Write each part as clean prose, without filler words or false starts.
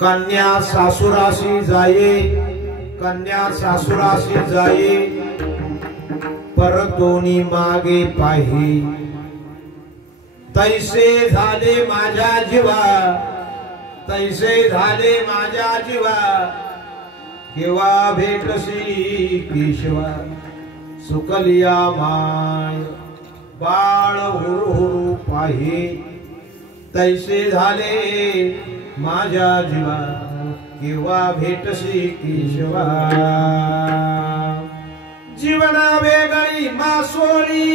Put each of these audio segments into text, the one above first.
कन्या सासुराशी जाये, कन्या सासुराशी जाये, परतोनी मागे पाही, तैसे झाले माझ्या जीवा, तैसे झाले माझ्या जीवा, केव्हा भेटसी केशवा, सुकलिया माय बाळ हुरु हुरु पाही, तैसे झाले माझ्या जीवा, केव्हा भेटसी केशवा. जीवना वेगळी मासोळी,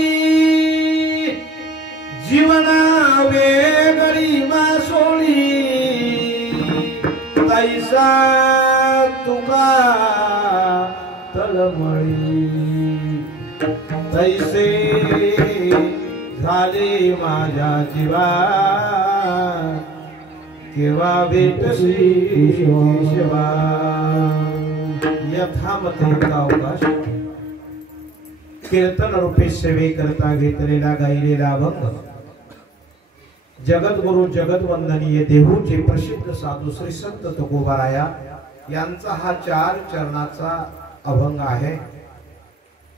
जीवना वेगळी मासोळी, तैसा तुका तळमळी, तैसे झाले माझ्या जीवा, केव्हा भेटसी केशवा. यथामते अवकाश कीर्तन रूपे सेवे करता घेतलेला गायलेला अभंग जगद्गुरु जगद्वंदनीय देहूचे प्रसिद्ध साधू श्री संत तुकोबाराया यांचा हा 4 चरणाचा अभंग आहे.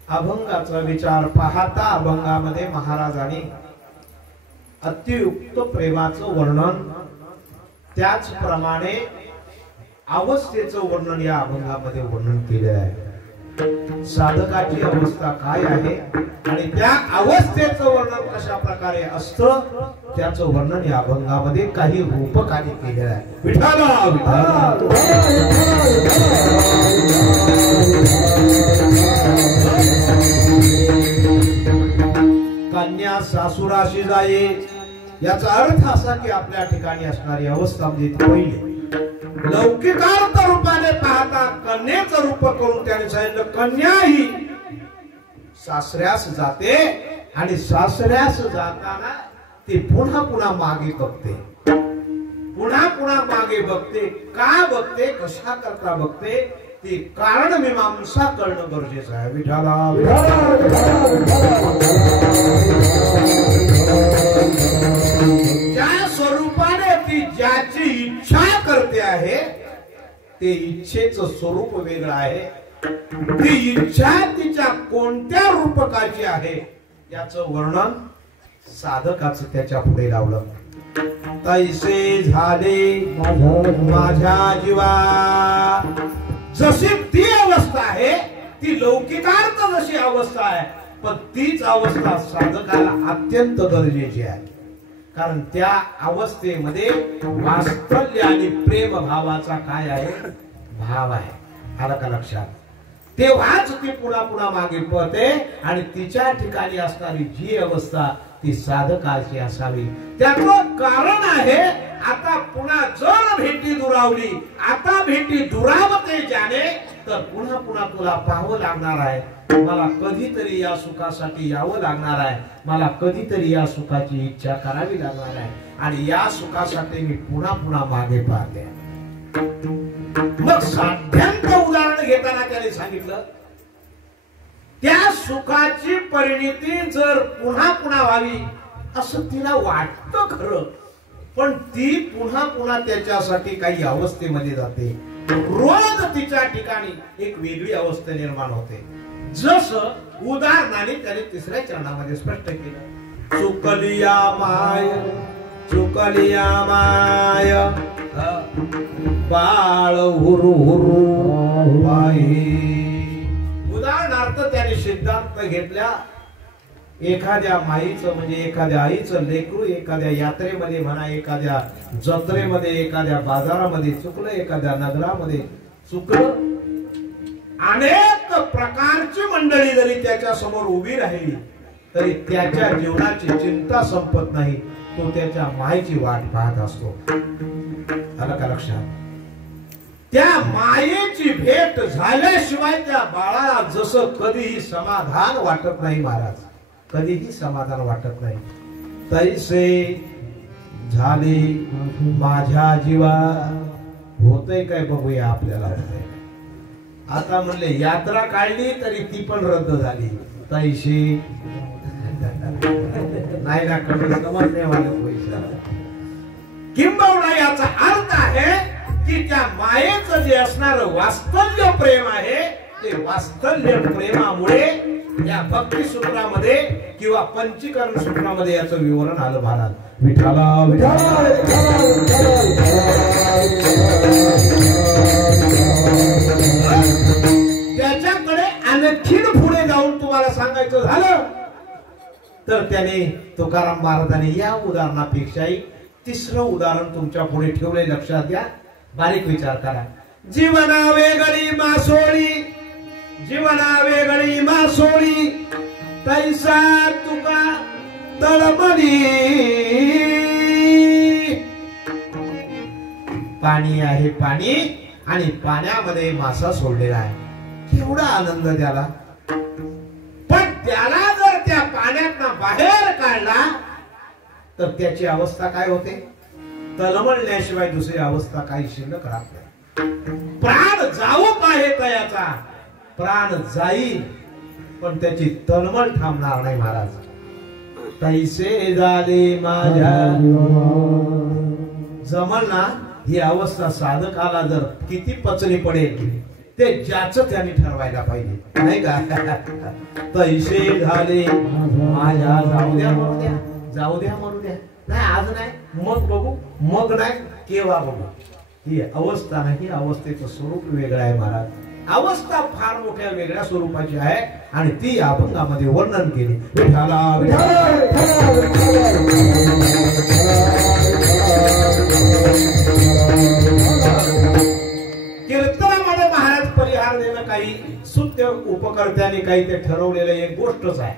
अभंगाचा विचार पाहता अभंगामध्ये महाराजांनी अतियुक्त प्रेमाचं वर्णन, त्याचप्रमाणे अवस्थेचं वर्णन या अभंगामध्ये वर्णन केलेलं आहे. साधकाची अवस्था काय आहे आणि त्या अवस्थेचं वर्णन कशा प्रकारे असतं त्याचं वर्णन या अभंगामध्ये काही रूपकाने केलेलं आहे. विठाला विठाला कन्या सासुराशी जाये, याचा अर्थ असा की आपल्या ठिकाणी असणारी अवस्था म्हणजे पहिली लौकिकार्थ रूपाने पाहता कन्येचं रूप करून त्याने सांगितलं कन्या ही सासऱ्यास जाते आणि सासऱ्यास जाताना ती पुन्हा पुन्हा मागे बघते, पुन्हा पुन्हा मागे बघते. का बघते, कशा करता बघते, ती कारण मीमांसा करणं गरजेचं आहे. विठाला ज्या स्वरूपाने ती ज्याची इच्छा करते आहे ते इच्छेचं स्वरूप वेगळं आहे. ती इच्छा तिच्या कोणत्या रूपकाची आहे याचं वर्णन साधकाचं त्याच्या पुढे लावलं. तैसे झाले माझ्या जीवा, जशी ती अवस्था आहे ती लौकिकार्थ जशी अवस्था आहे पण तीच अवस्था साधकाला अत्यंत गरजेची आहे. कारण त्या अवस्थेमध्ये वात्सल्य आणि प्रेम भावाचा काय आहे, भाव आहे. आला का लक्षात? तेव्हाच ती पुन्हा पुन्हा मागे पळते आणि तिच्या ठिकाणी असणारी जी अवस्था ती साधकाची असावी. त्याचं कारण आहे आता पुन्हा जर भेटी दुरावली, आता भेटी दुरावते ज्याने, तर पुन्हा पुन्हा तुला पाहावं लागणार आहे. मला कधीतरी या सुखासाठी यावं लागणार आहे, मला कधीतरी या सुखाची इच्छा करावी लागणार आहे आणि या सुखासाठी मी पुन्हा पुन्हा मागे पाहते. मग साध्यांचं उदाहरण घेताना त्याने सांगितलं त्या सुखाची परिणिती जर पुन्हा पुन्हा व्हावी असं तिला वाटतं खरं, पण ती पुन्हा पुन्हा त्याच्यासाठी काही अवस्थेमध्ये जाते. रोज तिच्या ठिकाणी एक वेगळी अवस्था निर्माण होते. जसं उदाहरणाने त्याने 3ऱ्या चरणामध्ये स्पष्ट केलं. चुकलिया माय, चुकलिया माय बाळ हुरु हुरु पाही. उदाहरणार्थ त्याने सिद्धांत घेतल्या. एखाद्या माईचं म्हणजे एखाद्या आईचं लेकरू एखाद्या यात्रेमध्ये म्हणा, एखाद्या जत्रेमध्ये, एखाद्या बाजारामध्ये चुकलं, एखाद्या नगरामध्ये चुकलं, अनेक प्रकारची मंडळी जरी त्याच्या समोर उभी राहिली तरी त्याच्या जीवनाची चिंता संपत नाही. तो त्याच्या मायेची वाट पाहत असतो. आलं का लक्षात? त्या मायेची भेट झाल्याशिवाय त्या बाळाला जसं कधीही समाधान वाटत नाही महाराज, कधीही समाधान वाटत नाही. तैसे झाले माझ्या जीवा. होतंय काय बघूया आपल्याला. आता म्हणले यात्रा काढली तरी ती पण रद्द झाली. तैसे नाही ना, कमी समजणे वाले पैसा. किंबहुना याचा अर्थ आहे की त्या मायेचं जे असणार वास्तव्य प्रेम आहे ते वास्तव्य प्रेमामुळे या भक्ती सूत्रामध्ये किंवा पंचीकरण सूत्रामध्ये याचं विवरण आलं महाराज. विठाला त्याच्याकडे आणखीन पुढे जाऊन तुम्हाला सांगायचं झालं तर त्याने तुकाराम महाराजांनी या उदाहरणापेक्षाही तिसरं उदाहरण तुमच्या पुढे ठेवले. लक्षात घ्या, बारीक विचार करा. जीवना वेगळी मासोळी, जीवना वेगळी मासोळी, तैसा तुका तळमळी. पाणी आहे पाणी आणि पाण्यामध्ये मासा सोडलेला आहे. केवढा आनंद त्याला. पण त्याला जर त्या पाण्यातनं बाहेर काढला तर त्याची अवस्था काय होते? तळमळण्याशिवाय दुसरी अवस्था काही शिल्लक राहत नाही. प्राण जाऊ पाहे तयाचा, प्राण जाईल पण त्याची तळमळ थांबणार नाही महाराज. तैसे झाले माझ्या जमल ना ही अवस्था साधकाला जर किती पचनी पडेल ते ज्याचं त्यांनी ठरवायला पाहिजे, नाही का? तैसे झाले माझ्या, जाऊ द्या मरू द्या, जाऊ द्या मरू द्या, नाही आज नाही मग बघू, मग नाही केव्हा बघू. ही अवस्था नाही, अवस्थेचं स्वरूप वेगळं आहे महाराज. अवस्था फार मोठ्या वेगळ्या स्वरूपाची आहे आणि ती अभंगामध्ये वर्णन केली. विठाला कीर्तनामध्ये महाराज परिहार देणं काही सुत्य उपकर्त्याने काही ते ठरवलेलं एक गोष्टच आहे.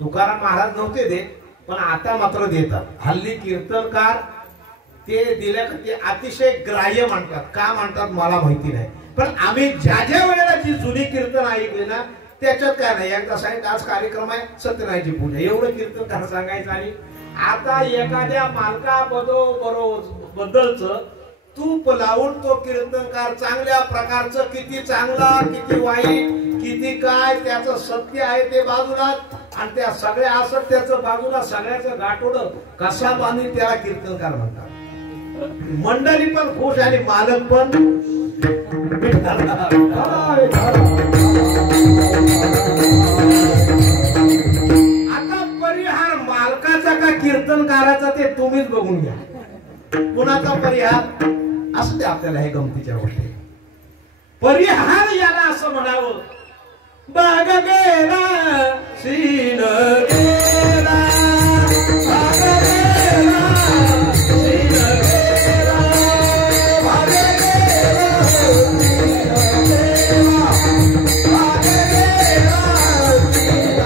तुकाराम महाराज नव्हते देत पण आता मात्र देतात. हल्ली कीर्तनकार ते दिल्या ते अतिशय ग्राह्य मानतात. का मानतात मला माहिती नाही, पण आम्ही ज्या ज्या वेळेला जी जुनी कीर्तन ऐकली ना त्याच्यात काय नाही. एकदा साहेब आज कार्यक्रम आहे सत्यनारायणची पूजा, एवढं कीर्तन सांगायचं. आणि आता एखाद्या मालका बद्दलच तूप लावून तो कीर्तनकार चांगल्या प्रकारचं, किती चांगला किती वाईट किती काय त्याचं सत्य आहे ते बाजूला आणि त्या सगळ्या असत्याचं बाजूला सगळ्याचं गाठोड कसा बांधून त्याला कीर्तनकार म्हणतात. मंडळी पण खुश आणि मालक पण. आता परिहार मालकाचा का कीर्तनकाराचा ते तुम्हीच बघून घ्या. कुणाचा परिहार असं ते आपल्याला हे गमतीच्या गोष्टी. परिहार याला असं म्हणावं, बाग गेला सीन गेला, बाग गेला सीन गेला, बाग गेला सीन गेला, बाग गेला सीन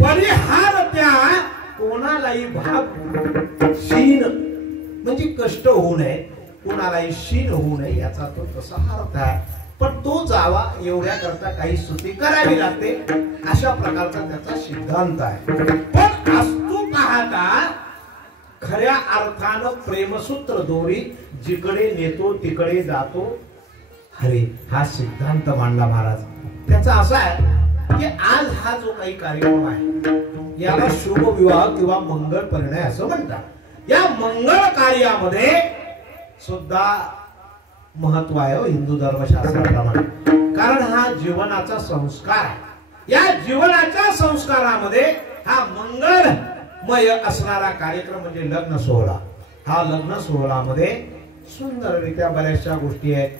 परिहार त्या कोणालाही भाग शीन म्हणजे कष्ट होऊ नये, कोणालाही शीन होऊ नये याचा तो तसा अर्थ आहे. पण तो जावा एवढ्या करता काही स्तुती करावी लागते अशा प्रकारचा त्याचा सिद्धांत आहे. पण अस्तू पाहता खऱ्या अर्थानं प्रेमसूत्र दोरी जिकडे नेतो तिकडे जातो हरे हा सिद्धांत मांडला महाराज. त्याचा असा आहे की आज हा जो काही कार्यक्रम आहे याला शुभ विवाह किंवा मंगल परिणय असं म्हणतात. या मंगळ कार्यामध्ये सुद्धा महत्व आहे हिंदू धर्मशास्त्राप्रमाणे. कारण हा जीवनाचा संस्कार आहे. या जीवनाच्या संस्कारामध्ये हा मंगलमय असणारा कार्यक्रम म्हणजे लग्न सोहळा. हा लग्न सोहळ्यामध्ये सुंदररित्या बऱ्याचशा गोष्टी आहेत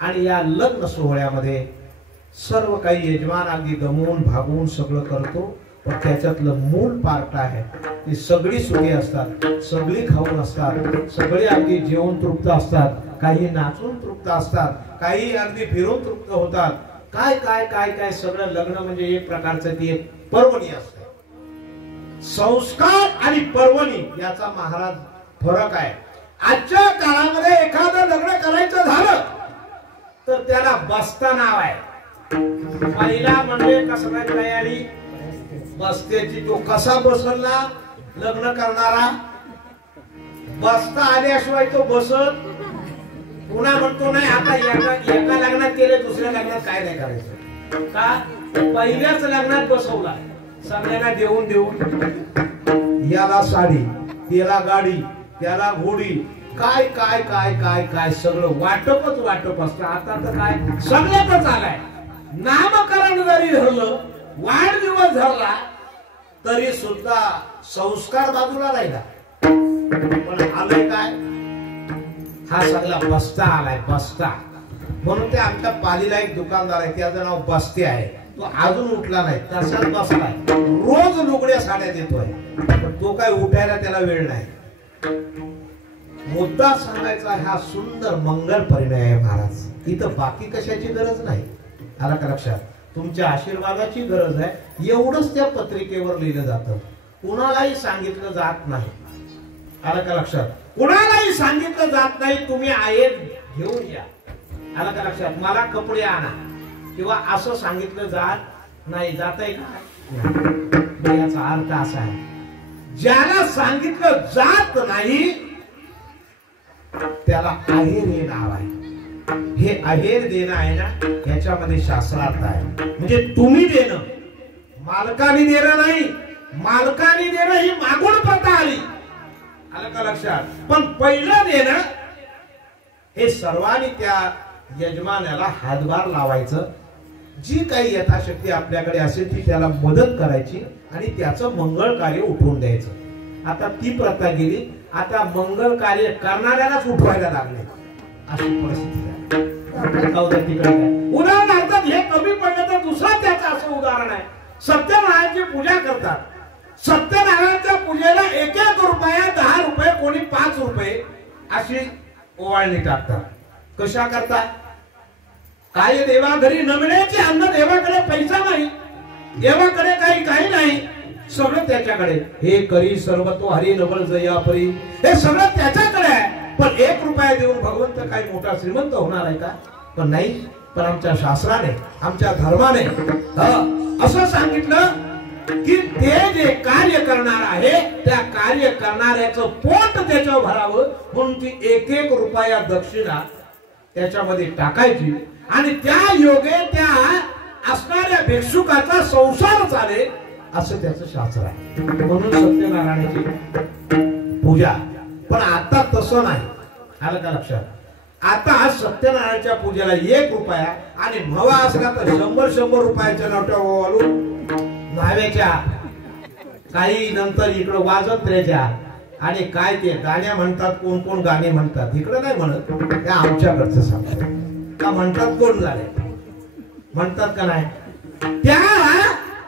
आणि या लग्न सोहळ्यामध्ये सर्व काही यजमान अगदी गमवून भागवून सगळं करतो. पण त्याच्यातलं मूळ पार्ट आहे ती सगळी सुखी असतात, सगळी खाऊन असतात, सगळे अगदी जेवण तृप्त असतात, काही नाचून तृप्त असतात, काही अगदी फिरून तृप्त होतात. काय काय काय काय सगळं लग्न म्हणजे एक प्रकारचं ती एक पर्वणी असते. संस्कार आणि पर्वणी याचा महाराज फरक आहे. आजच्या काळामध्ये एखादं लग्न करायचं झालं तर त्याला बस्ता नाव आहे. पहिला म्हणजे कसं तयारी बस्त्याची. तो कसा बसला लग्न करणारा? बसता आल्याशिवाय तो बसत. पुन्हा म्हणतो नाही आता एका लग्नात केले दुसऱ्या लग्नात काय नाही करायचं का? पहिल्याच लग्नात बसवला सगळ्यांना देऊन देऊन. याला साडी, त्याला गाडी, त्याला घोडी, काय काय काय काय काय सगळं वाटपच वाटप असतं. आता तर काय सगळ्यातच आलाय. नामकरण जरी झालं, वाढदिवस झाला तरी सुद्धा संस्कार बाजूला राहिला. पण आलंय काय? हा सगळा बस्ता आलाय, बस्ता. म्हणून ते आमच्या पालीला एक दुकानदार आहे, त्याचं नाव बस्ते आहे. तो अजून उठला नाही, तसाच बसलाय. रोज लुगड्या साड्या देतोय, पण तो काय उठायला त्याला वेळ नाही. मुद्दा सांगायचा हा सुंदर मंगल परिणय आहे महाराज. इथं बाकी कशाची गरज नाही. आला का लक्षात? तुमच्या आशीर्वादाची गरज आहे. एवढंच त्या पत्रिकेवर लिहिलं जातं. कुणालाही सांगितलं जात नाही. आला का लक्षात? कुणालाही सांगितलं जात नाही तुम्ही आयत घेऊन या. आला का लक्षात? मला कपडे आणा किंवा असं सांगितलं जात नाही. जात आहे का? याचा अर्थ असा आहे, ज्याला सांगितलं जात नाही त्याला आहेर हे नाव आहे. हे आहेर देणं आहे ना, याच्यामध्ये शास्त्रार्थ आहे. म्हणजे तुम्ही देणं, मालकाने देणं नाही. मालकाने देणं ही मागून प्रथा आली. आलं का लक्षात? पण पहिलं देणं हे सर्वांनी त्या यजमानाला हातभार लावायचं. जी काही यथाशक्ती आपल्याकडे असेल ती त्याला मदत करायची आणि त्याचं मंगळ कार्य उठवून द्यायचं. आता ती प्रथा गेली. आता मंगल कार्य करणाऱ्यालाच उठवायला लागले. अशी परिस्थिती आहे. उदाहरणार्थ हे कमी पडलं तर दुसरा त्याचं असं उदाहरण आहे. सत्यनारायणची पूजा करतात. सत्यनारायणच्या पूजेला 1-1 रुपया, 10 रुपये, कोणी 5 रुपये अशी ओवाळणी टाकतात. कशा करता? काय देवा घरी नमण्याचे अन्न, देवाकडे पैसा नाही, देवाकडे काही नाही, सगळं त्याच्याकडे. हे करी सर्व तो हरी नवल जया परी, हे सगळं त्याच्याकडे आहे. पण 1 रुपया देऊन भगवंत काही मोठा श्रीमंत होणार आहे का? पण नाही. पण आमच्या शास्त्राने, आमच्या धर्माने असं सांगितलं की ते जे कार्य करणार आहे त्या कार्य करणाऱ्याचं पोट त्याच्यावर भरावं म्हणून ती 1-1 रुपया दक्षिणा त्याच्यामध्ये टाकायची आणि त्या योगे त्या असणाऱ्या भिक्षुकाचा संसार चालेल असं त्याचं शास्त्र आहे. म्हणून सत्यनारायणाची पूजा. पण आता तसं नाही. आलं का लक्षात? आता सत्यनारायणाच्या पूजेला 1 रुपया आणि हवा असला तर 100 रुपयाच्या नोटा वाळून न्हाव्याच्या, काही नंतर इकडं वाजंत्र्याच्या आणि काय ते गाण्या म्हणतात. कोण कोण गाणे म्हणतात इकडं नाही म्हणत, त्या आमच्याकडचं सांगतात. का म्हणतात? कोण झाले म्हणतात का नाही? त्या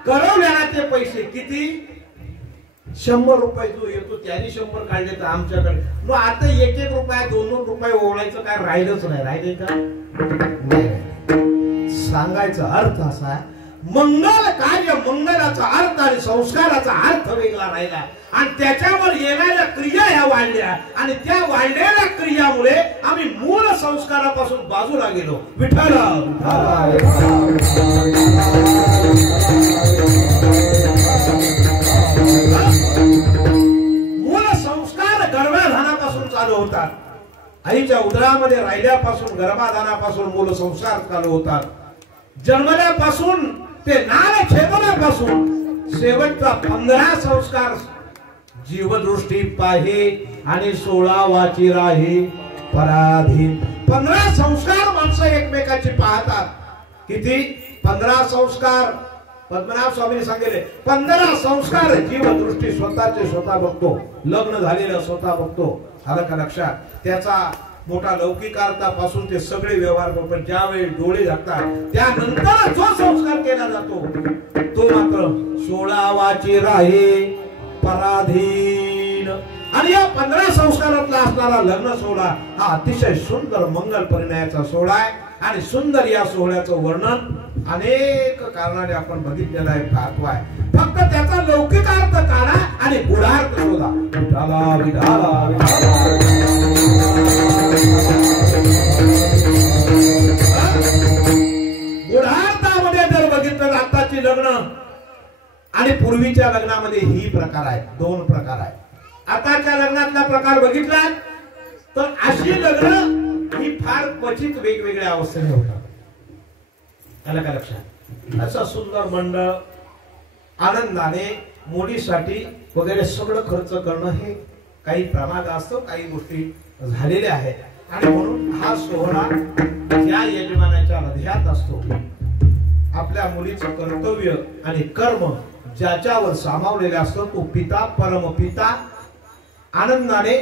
करवल्याला ते पैसे किती? 100 रुपये जो येतो त्याने 100 काढले तर आमच्याकडे. मग आता 1-1 रुपया, 2-2 रुपये ओळायचं काय राहिलंच नाही. राहिले का? नाही. सांगायचा अर्थ असा आहे, मंगल कार्य, मंगलाचा अर्थ आणि संस्काराचा अर्थ वेगळा राहिला आणि त्याच्यावर येणाऱ्या क्रिया ह्या वाढल्या आणि त्या वाढलेल्या क्रियामुळे आम्ही मूळ संस्कारापासून बाजूला गेलो. विठ्ठल मूळ संस्कार गर्भाधानापासून चालू होतात. आईच्या उदरामध्ये राहिल्यापासून, गर्भाधानापासून मूळ संस्कार चालू होतात. जन्मल्यापासून ते नाल छेदण्यापासून शेवटचा 15 संस्कार जीवदृष्टी पाहे आणि 16 वाची राही पराधीन. 15 संस्कार माणसं एकमेकाची पाहतात. किती? 15 संस्कार. पद्मनाभ स्वामींनी सांगितले 15 संस्कार. जीवदृष्टी स्वतःचे स्वतः बघतो, लग्न झालेलं स्वतः बघतो. आलं का लक्षात? त्याचा मोठा लौकिकार्थापासून ते सगळे व्यवहार बघतो. ज्यावेळी डोळे झाकतात त्यानंतर जो संस्कार केला जातो तो मात्र 16 वाची राही पराधीन. आणि या 15 संस्कारातला असणारा लग्न सोहळा हा अतिशय सुंदर मंगल परिणयाचा सोहळा आहे. आणि सुंदर या सोहळ्याचं वर्णन अनेक कारणाने आपण बघितलेलं आहे, पाहतो आहे. फक्त त्याचा लौकिक अर्थ काढा आणि गुढार्थ शोधा. विठाला विठाला गुढार्थामध्ये जर बघितलं आताची लग्न आणि पूर्वीच्या लग्नामध्ये ही प्रकार आहेत, दोन प्रकार आहेत. आताच्या लग्नातला प्रकार बघितला तर अशी लग्न ही फार क्वचित वेगवेगळ्या अवस्थेने होतात. आलं का लक्षात? असं सुंदर मंडळ आनंदाने मुलीसाठी वगैरे सगळं खर्च करणं हे काही प्रमाद असतो, काही गोष्टी झालेल्या आहेत. आणि म्हणून हा सोहळा ज्या यजमानाच्या हृदयात असतो, आपल्या मुलीचं कर्तव्य आणि कर्म ज्याच्यावर सामावलेले असतो तो पिता परमपिता आनंदाने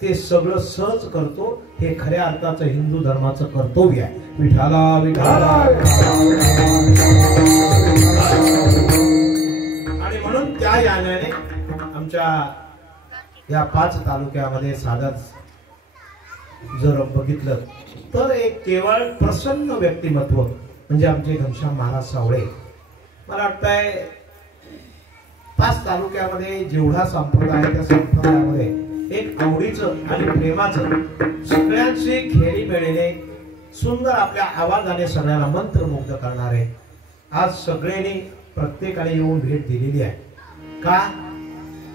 ते सगळं सहज करतो. हे खऱ्या अर्थाचं हिंदू धर्माचं कर्तव्य आहे. विठाला विठाला. आणि म्हणून त्या याने आमच्या या 5 तालुक्यामध्ये साधच जर बघितलं तर एक केवळ प्रसन्न व्यक्तिमत्व म्हणजे आमचे घनश्याम महाराज सावळे. मला वाटतंय 5 तालुक्यामध्ये जेवढा संप्रदाय आहे त्या संप्रदायामध्ये एक आवडीचं आणि प्रेमाचं सगळ्यांशी खेळीमेळीने सुंदर आपल्या आवाजाने सगळ्यांना मंत्रमुग्ध करणारे आज सगळ्यांनी प्रत्येकाने येऊन भेट दिलेली आहे. का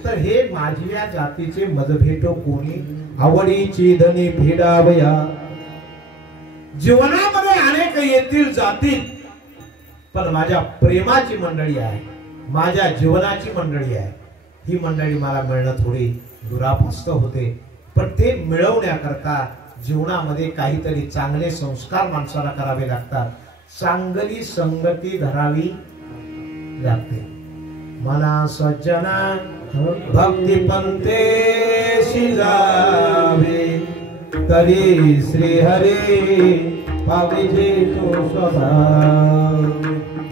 तर हे माझ्या जातीचे मदभेट कोणी आवडीची धनी भेडावया. जीवनामध्ये अनेक येतील जातील पण माझ्या प्रेमाची मंडळी आहे, माझ्या जीवनाची मंडळी आहे. ही मंडळी मला मिळणं थोडी दुरापास्त होते, पण ते मिळवण्याकरता जीवनामध्ये काहीतरी चांगले संस्कार माणसाला करावे लागतात. चांगली संगती धरावी लागते. मना सज्जना भक्ती पंथेशी जावे तरी श्री हरी पाविजे तो स्वभाव.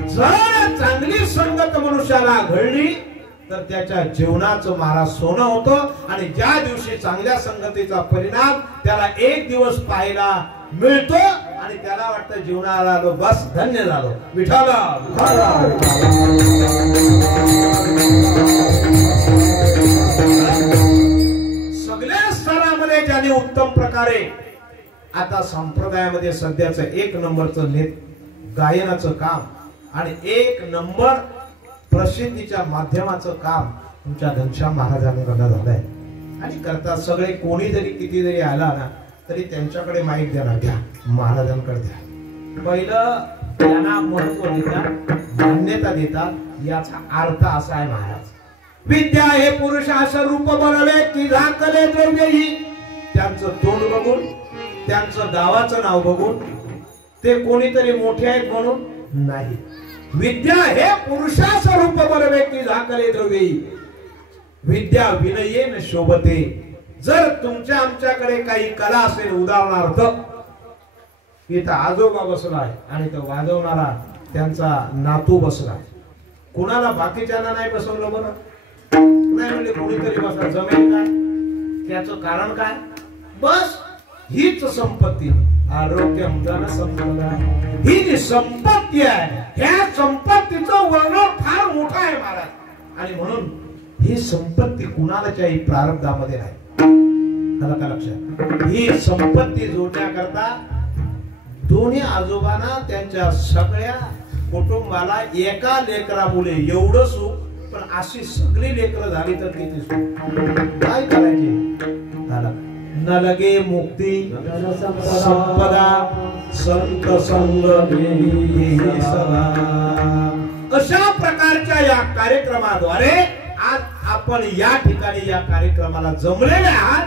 जर चांगली संगत मनुष्याला घडली तर त्याच्या जीवनाचं महाराज सोनं होतं. आणि ज्या दिवशी चांगल्या संगतीचा परिणाम त्याला एक दिवस पाहायला मिळतो आणि त्याला वाटतं जीवनाला आलो बस धन्य झालो. विठाला सगळ्या स्तरामध्ये ज्याने उत्तम प्रकारे आता संप्रदायामध्ये सध्याचं 1 नंबरचं गायनाचं काम आणि 1 नंबर प्रसिद्धीच्या माध्यमाचं काम तुमच्या घनश्याम महाराजांकडून झालंय. आणि करतात सगळे. कोणी जरी किती जरी आला ना तरी त्यांच्याकडे माईक द्या ना, घ्या महाराजांकडे द्या. पहिलं त्यांना महत्व देतात, मान्यता देतात. याचा अर्थ असा आहे महाराज, विद्या हे पुरुषास रूप बनवे की झाकले द्रव्यही. त्यांचं तोंड बघून त्यांचं गावाचं नाव बघून ते कोणीतरी मोठे आहेत म्हणून नाही. विद्या हे पुरुषास रूप बनवे की झाकले द्रव्यही. विद्या विनयेन शोभते. जर तुमच्या आमच्याकडे काही कला असेल, उदाहरणार्थ इथं आजोबा बसलाय आणि तो वाजवणारा त्यांचा नातू बसलाय, कुणाला बाकीच्यांना नाही बसवलं बरं? नाही म्हणजे कोणीतरी बसला, जमेल काय? त्याचं कारण काय? बस हीच संपत्ती. आरोग्य संपदा ही जी संपत्ती आहे, ह्या संपत्तीचं वर्णन फार मोठं आहे महाराज. आणि म्हणून ही संपत्ती कुणालाच्याही प्रारब्धामध्ये नाही. आलं का लक्षात? ही संपत्ती जोडण्याकरता दोन्ही आजोबांना त्यांच्या सगळ्या कुटुंबाला एका लेकरामुळे एवढं सुख, पण अशी सगळी लेकरं झाली तर किती सुख. काय करायचे? न लगे मुक्ती संपदा संत संग सदा. अशा प्रकारच्या या कार्यक्रमाद्वारे आज आपण या ठिकाणी या कार्यक्रमाला जमलेले आहात.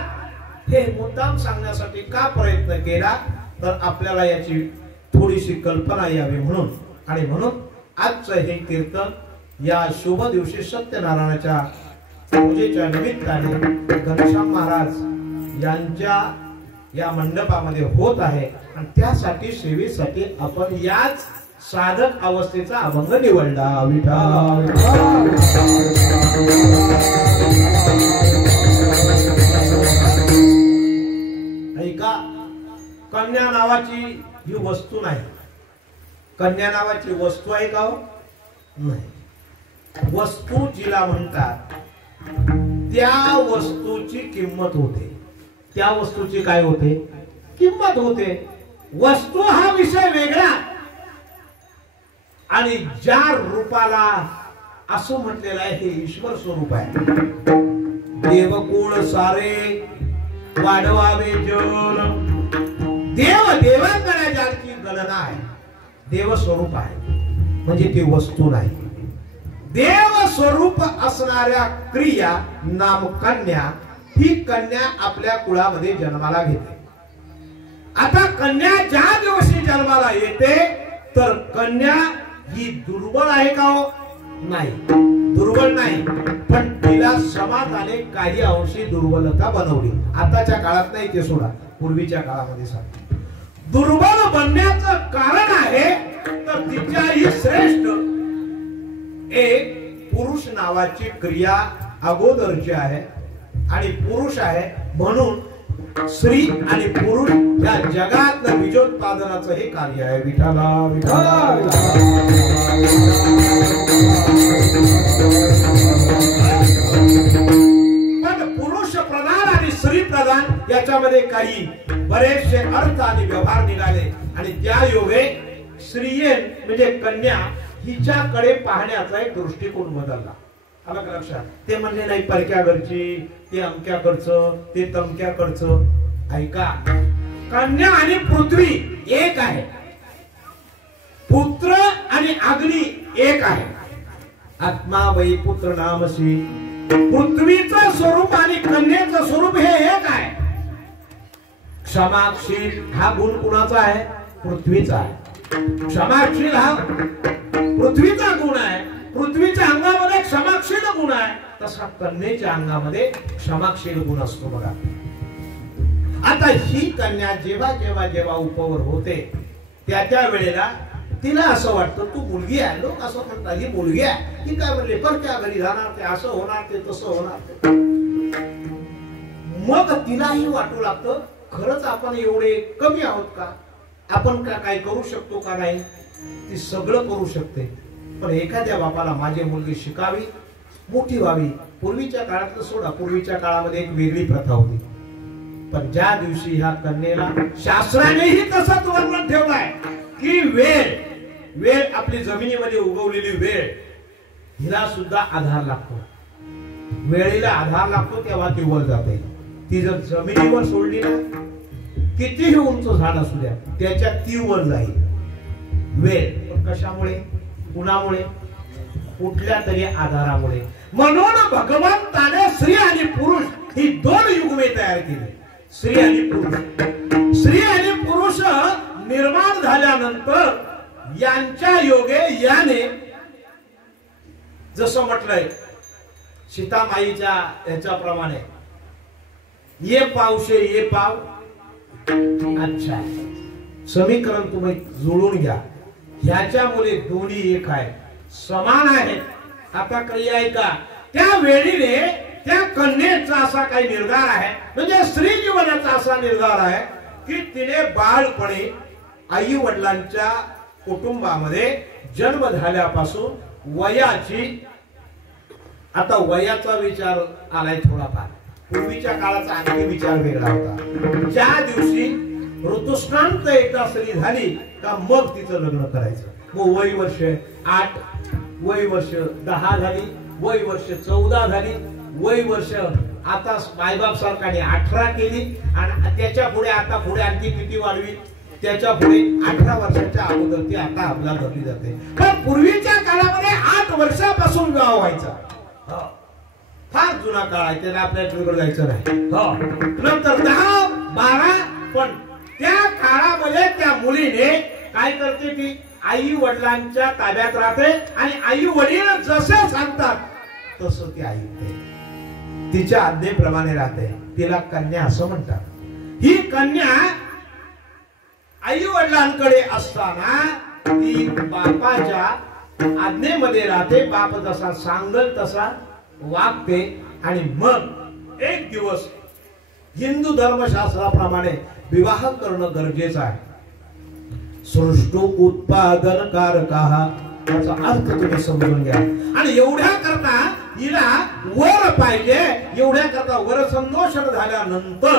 हे मुद्दाम सांगण्यासाठी का प्रयत्न केला तर आपल्याला याची थोडीशी कल्पना यावी म्हणून. आणि म्हणून आजचं हे कीर्तन या शुभ दिवशी सत्यनारायणाच्या पूजेच्या निमित्ताने घनश्याम महाराज यांच्या या मंडपामध्ये होत आहे. आणि त्यासाठी सेवेसाठी आपण याच साधक अवस्थेचा अभंग निवडला. विठ्ठल ऐका, कन्या नावाची ही वस्तू नाही. कन्या नावाची वस्तू आहे का हो? नाही. वस्तू जिला म्हणतात त्या वस्तूची किंमत होते. त्या वस्तूची काय होते? किंमत होते. वस्तू हा विषय वेगळा. आणि ज्या रूपाला असं म्हटलेलं आहे हे ईश्वर स्वरूप आहे. देवकुळ सारे वाढवावे जन. देव देवांकडे ज्याची गणना आहे. देव स्वरूप आहे म्हणजे ती वस्तू नाही. देव स्वरूप असणाऱ्या क्रिया नाम कन्या. ही कन्या आपल्या कुळामध्ये जन्माला घेते. आता कन्या ज्या दिवशी जन्माला येते तर कन्या ही दुर्बळ आहे का हो? नाही, दुर्बळ नाही. पण तिला समाजाने काही अंशी दुर्बलता बनवली. आताच्या काळात नाही ते सोडा, पूर्वीच्या काळामध्ये सांगतो. दुर्बल बनण्याचं कारण आहे तर तिच्याही श्रेष्ठ एक पुरुष नावाची क्रिया अगोदरची आहे. आणि पुरुष आहे म्हणून स्त्री आणि पुरुष या जगात बीजोत्पादनाचं हे कार्य आहे. विठाला विठाला. पण पुरुष प्रधान आणि स्त्री प्रधान याच्यामध्ये काही बरेचसे अर्थ आणि व्यवहार निघाले. आणि त्या योगे स्त्रियेन म्हणजे कन्या हिच्याकडे पाहण्याचा एक दृष्टिकोन बदलला. आलं का लक्षात? ते म्हणजे नाही परक्या घरची, ते अमक्याकडचं, ते तमक्याकडचं. ऐका, कन्या आणि पृथ्वी एक आहे. पुत्र आणि अग्नी एक आहे. आत्मा वै पुत्र नामसी. पृथ्वीचं स्वरूप आणि कन्येचं स्वरूप हे एक आहे. क्षमाशील हा गुण कुणाचा आहे? पृथ्वीचा आहे. क्षमाशील हा पृथ्वीचा गुण आहे. पृथ्वीच्या अंगामध्ये क्षमाशील गुण आहे, तसा कन्येच्या अंगामध्ये क्षमाशील गुण असतो. बघा, आता ही कन्या जेव्हा जेव्हा जेव्हा उपवर होते त्या वेळेला तिला असं वाटतं तू मुलगी आहे. लोक असं म्हणतात ही मुलगी आहे, ही काय म्हणले परक्या घरी जाणार, ते असं होणार, ते तसं होणार. मग तिलाही वाटू लागतं खरंच आपण एवढे कमी आहोत का? आपण काय करू शकतो का नाही? ती सगळं करू शकते. पण एखाद्या बापाला माझी मुलगी शिकावी, मोठी व्हावी. पूर्वीच्या काळातलं सोडा, पूर्वीच्या काळामध्ये एक वेगळी प्रथा होती. पण ज्या दिवशी ह्या कन्येला शास्त्रानेही तसंच वर्णन ठेवलाय की वेळ आपली जमिनीमध्ये उगवलेली वेळ हिला सुद्धा आधार लागतो. वेळेला आधार लागतो तेव्हा ती वर जाते. ती जर जमिनीवर सोडली ना, कितीही उंच झाड असू द्या त्याच्या ती वर जाईल. वेळ पण कशामुळे? कुणामुळे? कुठल्या तरी आधारामुळे. म्हणून भगवंताने स्त्री आणि पुरुष ही दोन युगमे तयार केली. स्त्री आणि पुरुष. स्त्री आणि पुरुष निर्माण झाल्यानंतर यांच्या योगे याने जसं म्हटलंय सीतामाईच्या याच्याप्रमाणे ये पावशे ये पाव. अच्छा, समीकरण तुम्ही जुळून घ्या. ह्याच्यामुळे दोन्ही एक आहे, समान आहेत. आता काही आहे का? त्या वेळीने त्या कन्येचा असा काही निर्धार आहे, म्हणजे स्त्री जीवनाचा असा निर्धार आहे की तिने बाळपणे आई वडिलांच्या कुटुंबामध्ये जन्म झाल्यापासून वयाची, आता वयाचा विचार आलाय थोडाफार. पूर्वीच्या काळाचा आणखी विचार वेगळा होता. ज्या दिवशी ऋतुस्नांत एकदा स्त्री झाली का मग तिचं लग्न करायचं. मग वय वर्ष 8, वय वर्ष 10 झाली, वय वर्ष 14 झाली, वय वर्ष आता मायबाप सरकारने 18 केली. आणि त्याच्या पुढे आता पुढे आणखी किती वाढवी? त्याच्या पुढे 18 वर्षाच्या अगोदर ती आता आपला धरली जाते. पण पूर्वीच्या काळामध्ये 8 वर्षापासून विवाह व्हायचा. फार जुना काळ आहे, त्याला आपल्याला वेगळं जायचं नाही. नंतर 10, 12. पण त्या काळामध्ये त्या मुलीने काय करते? ती आई वडिलांच्या ताब्यात राहते आणि आई वडील जसे सांगतात तसं ती ऐकते. तिच्या आज्ञेप्रमाणे राहते. तिला कन्या असं म्हणतात. ही कन्या आई वडिलांकडे असताना ती बापाच्या आज्ञेमध्ये राहते. बाप जसा सांगल तसा वागते. आणि मग एक दिवस हिंदू धर्मशास्त्राप्रमाणे विवाह करणं गरजेचं आहे. सृष्टो उत्पादन कारकः, याचा अर्थ तुम्ही समजून घ्या. आणि एवढ्या करता हिला वर पाहिजे, एवढ्या करता वर संतोषण झाल्यानंतर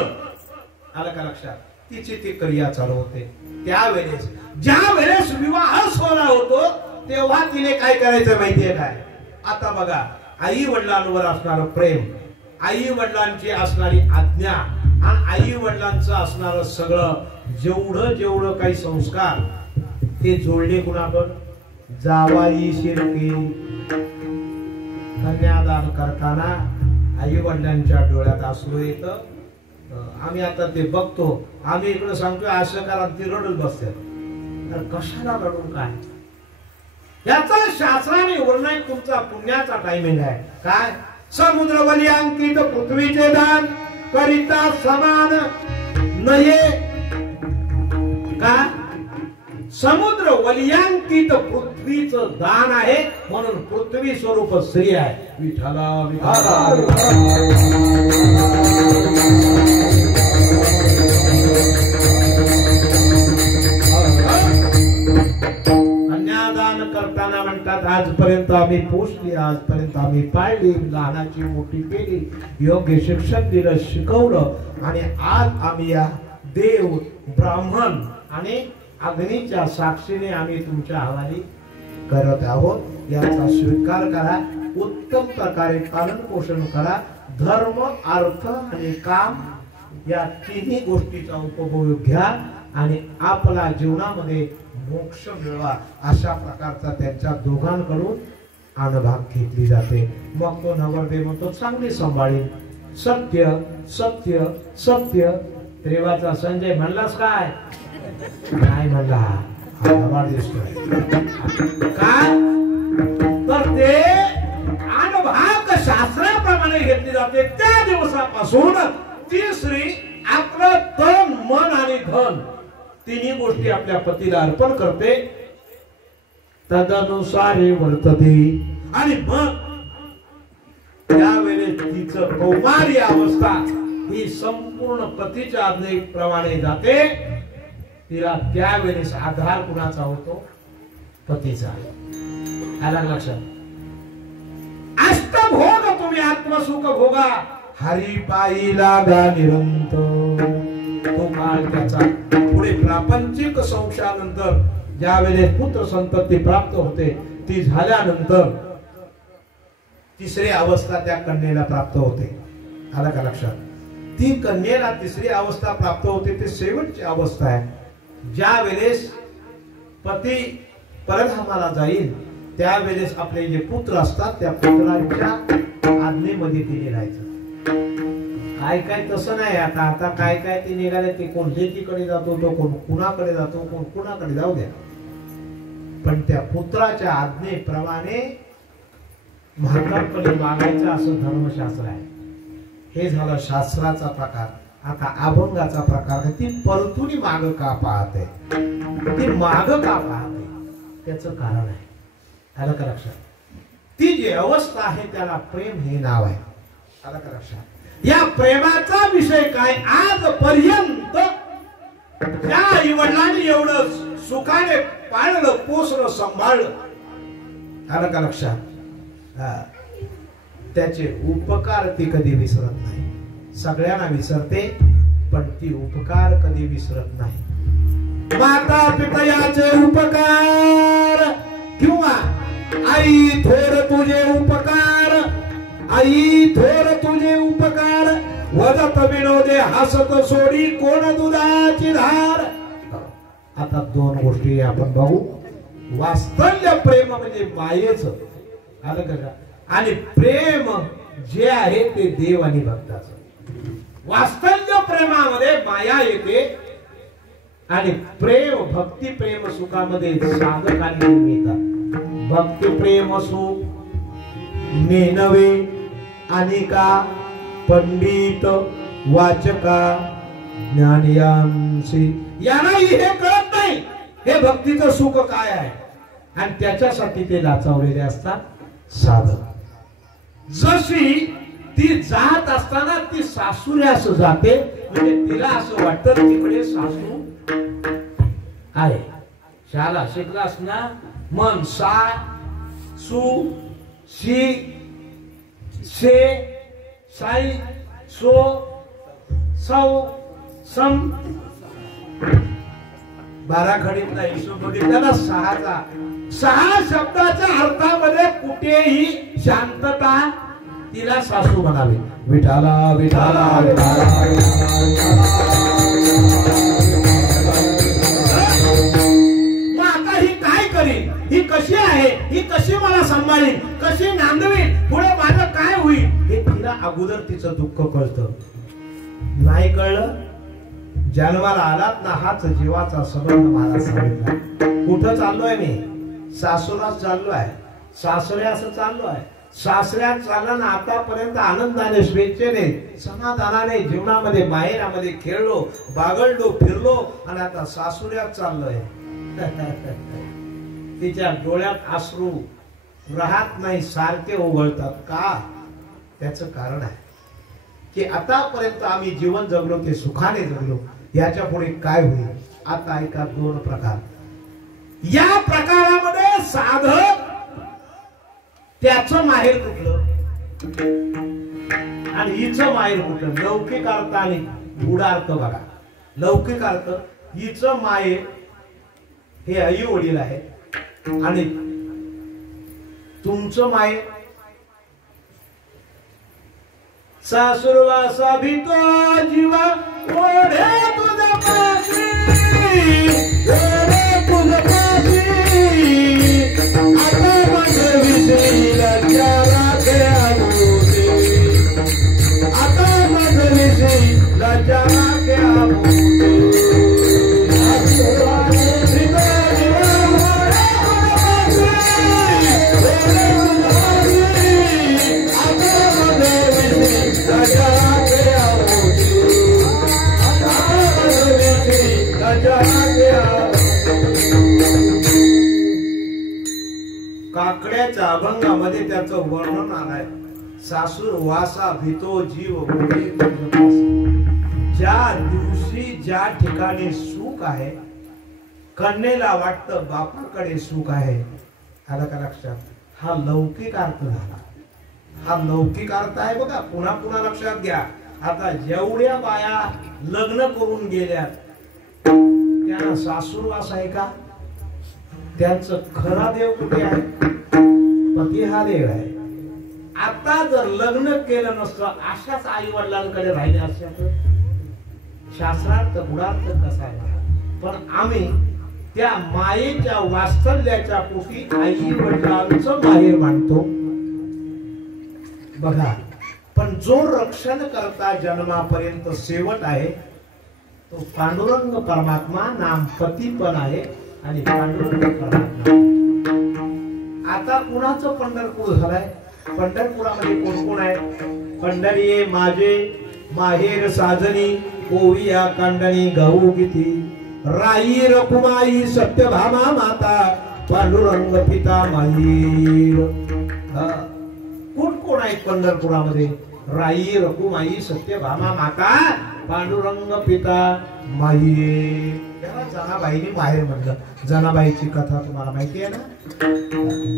आलं का लक्षात, तिची ती क्रिया चालू होते. त्यावेळेस ज्या वेळेस विवाह सोहळा होतो तेव्हा तिने काय करायचं माहितीये काय? आता बघा, आई वडिलांवर असणारं प्रेम, आई वडिलांची असणारी आज्ञा आणि आई वडिलांचं असणारं सगळं जेवढं जेवढं काही संस्कार ते जोडले कुणाकडं? जावाई शिरके. कन्यादान करताना आई वडिलांच्या डोळ्यात अश्रू येतं. आम्ही आता ते बघतो, आम्ही इकडे सांगतोय असं करा, ती रडत बसते. कशाला रडून काय? याचा शास्त्राने वर्णन तुमचा पुण्याचा टायमिंग आहे. काय? समुद्र वलियांकित पृथ्वीचे दान करिता समान नये का? समुद्र वलियांकित पृथ्वीचं दान आहे म्हणून पृथ्वी स्वरूप स्त्री आहे. विठ्ठला कन्यादान करताना म्हणतात आजपर्यंत आम्ही पोचली, आजपर्यंत आम्ही पाळली, लहानाची मोठी केली, योग्य शिक्षण दिलं, शिकवलं आणि आज आम्ही या देव ब्राह्मण आणि अग्नीच्या साक्षीने आम्ही तुमच्या हवाली करत आहोत. याचा स्वीकार करा, उत्तम प्रकारे पालन पोषण करा. धर्म, अर्थ आणि काम या तिन्ही गोष्टीचा उपभोग घ्या आणि आपला जीवनामध्ये मोक्ष मिळवा, अशा प्रकारचा त्यांच्या दोघांकडून अनुभव घेतली जाते. मग तो नवरदेव म्हणतो चांगली सांभाळीन. सत्य सत्य सत्य. देवाचा संजय म्हणलास काय? काय म्हणला? आभार दिसतोय काय? तर ते अनुभव शास्त्राप्रमाणे घेतली जाते. त्या दिवसापासून ती स्त्री आपलं तन, मन आणि धन तिन्ही गोष्टी आपल्या पतीला अर्पण करते. तदनुसारे वर्तते. आणि मग त्यावेळेस तिचं कौमारी अवस्था ही संपूर्ण पतीच्या आज्ञेप्रमाणे जाते. तिला त्यावेळेस आधार कुणाचा होतो? पतीचा. आला लक्षात? अष्टभोग तुम्ही आत्मसुख भोगा, हरी पायी लागा निरंतर. तो काळ त्याचा पुढे प्रापंचिक संशयानंतर ज्या वेळेस पुत्र संतती प्राप्त होते, ती झाल्यानंतर तिसरी अवस्था त्या कन्येला प्राप्त होते. आला का लक्षात? ती कन्येला तिसरी अवस्था प्राप्त होते, ती शेवटची अवस्था आहे. ज्या वेळेस पती परधामाला जाईल त्यावेळेस आपले जे पुत्र असतात त्या पुत्रांच्या आज्ञेमध्ये ते निघायचं. काय काय तसं नाही. आता आता काय काय ते निघाले, ते कोण लेकीकडे जातो, तो कोण कुणाकडे जातो, कोण कुणाकडे जाऊ द्या, पण त्या पुत्राच्या आज्ञेप्रमाणे म्हातारपणे वागायचं असं धर्मशास्त्र आहे. हे झालं शास्त्राचा प्रकार. आता अभंगाचा प्रकार. ती परतुनी माग का पाहते? ती माग का पाहते? त्याचं कारण आहे. आलं का लक्षात? ती जी अवस्था आहे त्याला प्रेम हे नाव आहे. आलं का लक्षात? या प्रेमाचा विषय काय? आजपर्यंत त्या आई वडिलांनी एवढं सुखाने पाळलं, पोसलं, सांभाळलं. आलं का लक्षात? त्याचे उपकार ती कधी विसरत नाही. सगळ्यांना विसरते पण ती उपकार कधी विसरत नाही. माता पितयाचे उपकार किंवा आई थोर तुझे उपकार, आई थोर तुझे उपकार, वदत विनोदे हसत सोडी कोण दुधाची धार. आता दोन गोष्टी आपण बघू. वास्तव्य प्रेम म्हणजे मायेचं. आलं का? आणि प्रेम जे आहे ते देव आणि भक्ताचं. वास्तव्य प्रेमामध्ये माया येते आणि प्रेम, भक्ती प्रेम सुखामध्ये साधकांनी मिळतात. भक्ती प्रेम सुख नेनवे अनेका पंडित वाचका ज्ञानियांशी. यांनाही हे कळत नाही हे भक्तीचं सुख काय आहे आणि त्याच्यासाठी ते लाचावलेले असतात साधक. जशी ती जात असताना ती सासुऱ्यास जाते, म्हणजे तिला असं वाटतं तिकडे सासू आहे. शाला शिकलास ना मन सा सु शी से साई सो सौ सम 12 खडीतला हिशोब बघितला ना 6 शब्दाच्या अर्थामध्ये कुठेही शांतता तिला सासू म्हणावी. विठाला विठाला मग आता ही काय करीन, ही कशी आहे, ही कशी मला सांभाळीन, कशी नांदवीन, पुढे माझं काय होईल हे तिला अगोदर तिचं दुःख कळतं. नाही कळलं जन्माला आलात ना हाच जीवाचा संबंध मला सांगितला. कुठं चाललोय मी, सासुरास चाललोय, सासऱ्यास चाललोय. सासऱ्यात चालला ना आतापर्यंत आनंदाने स्वेच्छेने समाधानाने जीवनामध्ये माहेरामध्ये खेळलो बागडलो फिरलो आणि आता सासुऱ्यात चाललोय. तिच्या डोळ्यात अश्रू राहत नाही, सारखे ओघळतात. का? त्याचं कारण आहे की आतापर्यंत आम्ही जीवन जगलो ते सुखाने जगलो, याच्या पुढे काय होईल. आता ऐका 2 प्रकार. या प्रकारामध्ये साधक त्याचं माहेर कुठलं आणि हिचं माहेर कुठलं. लौकिक अर्थ आणि गूढार्थ बघा. लौकिक अर्थ हिचं माहेर हे आई वडील आहे आणि तुमचं माहेर सासुरवासा भीतो जीवा ओढे तुझ्या पाशी, ओढे तुझ्या पाशी. आता माझ्या विषयी लज्जा राखे आबोधे, आता माझ्या विषयी लज्जा राखे आबोधे. काकड्याच्या अभंगामध्ये त्याचं वर्णन आलंय. सासूर वासा भीतो जीव. ज्या दिवशी ज्या ठिकाणी सुख आहे कन्येला वाटतं बापाकडे सुख आहे. आलं का लक्षात? हा लौकिक अर्थ झाला. हा लौकिक अर्थ आहे बघा. पुन्हा पुन्हा लक्षात घ्या. आता जेवढ्या बाया लग्न करून गेल्या त्यांना सासूरवास आहे का? त्यांचं खरा देव कुठे आहे? पती हा देव आहे. आता जर लग्न केलं नसतं अशाच आई वडिलांकडे राहिले असत्या तर शास्त्रार्थ गुणार्थ कसा आहे. पण आम्ही त्या मायेच्या वास्तव्याच्या पोटी आई वडिलांचं माहेर मानतो बघा. पण जो रक्षण करता जन्मापर्यंत शेवट आहे तो पांडुरंग परमात्मा नाम पती पण आहे आणि पांडुरंग परमात्मा. आता कुणाचं पंढरपूर झालंय? पंढरपुरामध्ये कोण कोण आहे? पंढरी माझे माहेर साजनी ओविया कांडणी गहू किती राई रकुमाई सत्यभामा माता पांडुरंग पिता माहीर. कोण कोण आहेत पंढरपुरामध्ये? राई रकुमाई सत्यभामा माता पांडुरंग पिता माहीर. त्याला जनाबाईने माहेर म्हणलं. जनाबाईची कथा तुम्हाला माहिती आहे ना?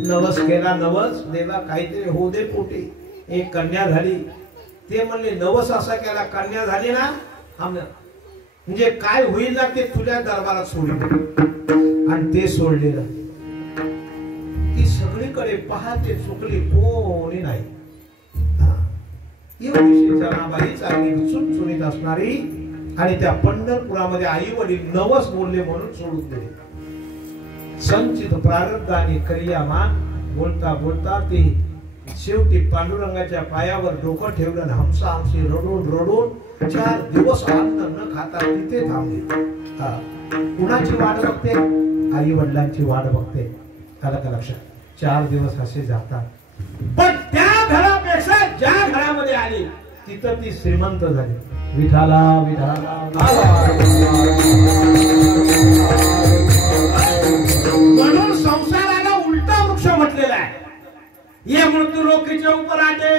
नवस केला, नवस देवा काहीतरी होऊ दे पोटी. एक कन्या झाली. ते म्हणले नवस असा केला कन्या झाली ना म्हणजे काय होईल ना ते तुझ्या दरबारात सोडलं. आणि ते सोडलेलं. ती सगळीकडे पाहते चुकली कोणी नाही. एवढीशी जनाबाई चांगली चुणचुणीत असणारी आणि त्या पंढरपुरामध्ये आई वडील नवस बोलले म्हणून सोडून दिले. संचित प्रारब्धाने क्रियामान बोलता बोलता ती शेवटी पांडुरंगाच्या पायावर डोकं ठेवलं. हमसा हमसी रडून रडून 4 दिवस अन्न न खाता तिथे थांबले. कुणाची वाट बघते? आई वडिलांची वाट बघते. आलं का लक्षात? 4 दिवस असे जातात. पण त्या घरापेक्षा ज्या घरामध्ये आली तिथं ती श्रीमंत झाली. विठाला विठाला. म्हणून संसाराला उलटा वृक्ष म्हटलेला आहे. ये मृत्यू लोकीचे ऊपर आटे.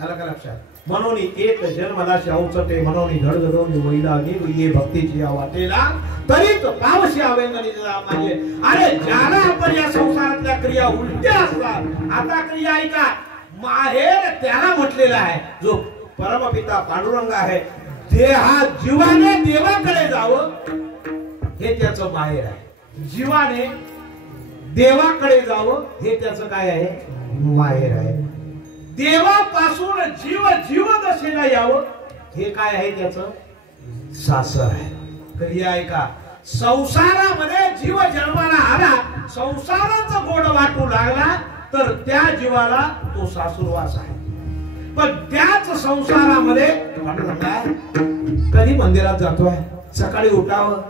आलं का लक्षात? म्हणून एक जन्मला शाऊचटे म्हणून धडधडून वैलागी ये भक्तीची या वाटेला तरीच पावशी अवेंगणी म्हणजे अरे ज्याला आपण या संसारातल्या क्रिया उलट्या असतात आता क्रिया ऐका माहेर त्याला म्हटलेला आहे जो परमपिता पांडुरंग आहे देहा जीवाने देवाकडे जावं हे त्याचं माहेर आहे जीवाने देवाकडे जावं हे त्याचं काय आहे माहेर आहे देवापासून जीव जीवदशेला यावं हे काय आहे त्याचं सासर आहे क्रिया ऐका संसारामध्ये जीव जन्माला आला संसाराचा गोड वाटू लागला तर त्या जीवाला तो सासूरवास आहे पण त्याच संसारामध्ये कधी मंदिरात जातोय सकाळी उठावं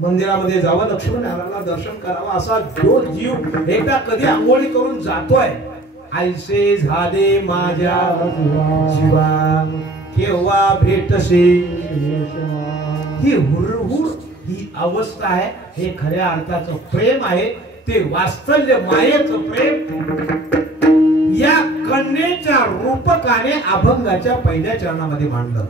मंदिरामध्ये जावं लक्ष्मीनारायणाला दर्शन करावं असा जो जीव एकदा कधी आंघोळी करून जातोय ऐसे झाले माझ्या जीवा केव्हा भेटसे ही हुरहुर ही अवस्था आहे हे खऱ्या अर्थाचं प्रेम आहे ते वास्तल्य मायेचं प्रेम या कन्येच्या रूपकाने अभंगाच्या पहिल्या चरणामध्ये मांडलं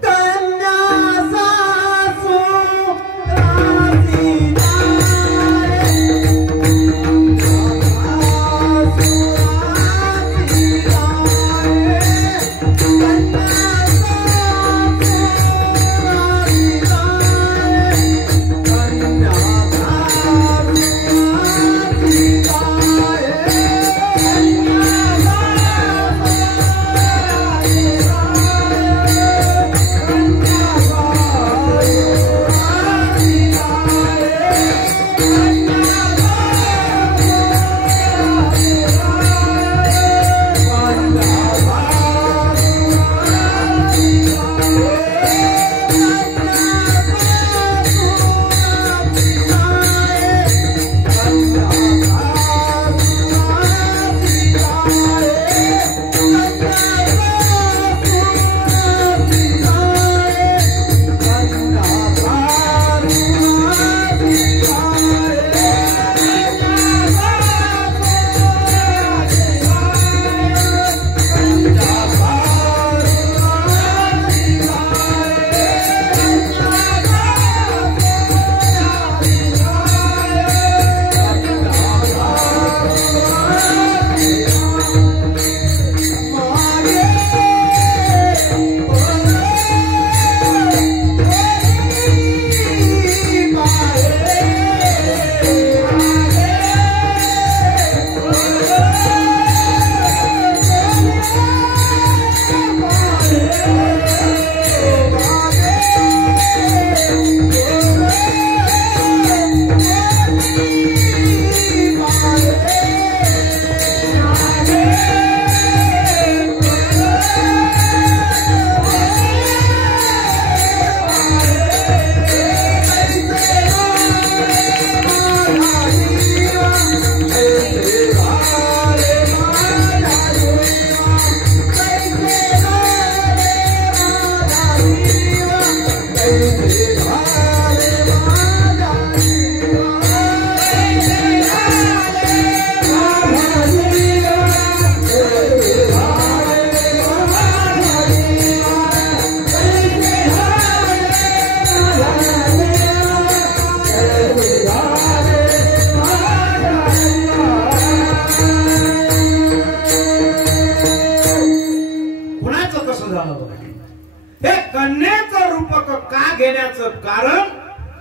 कारण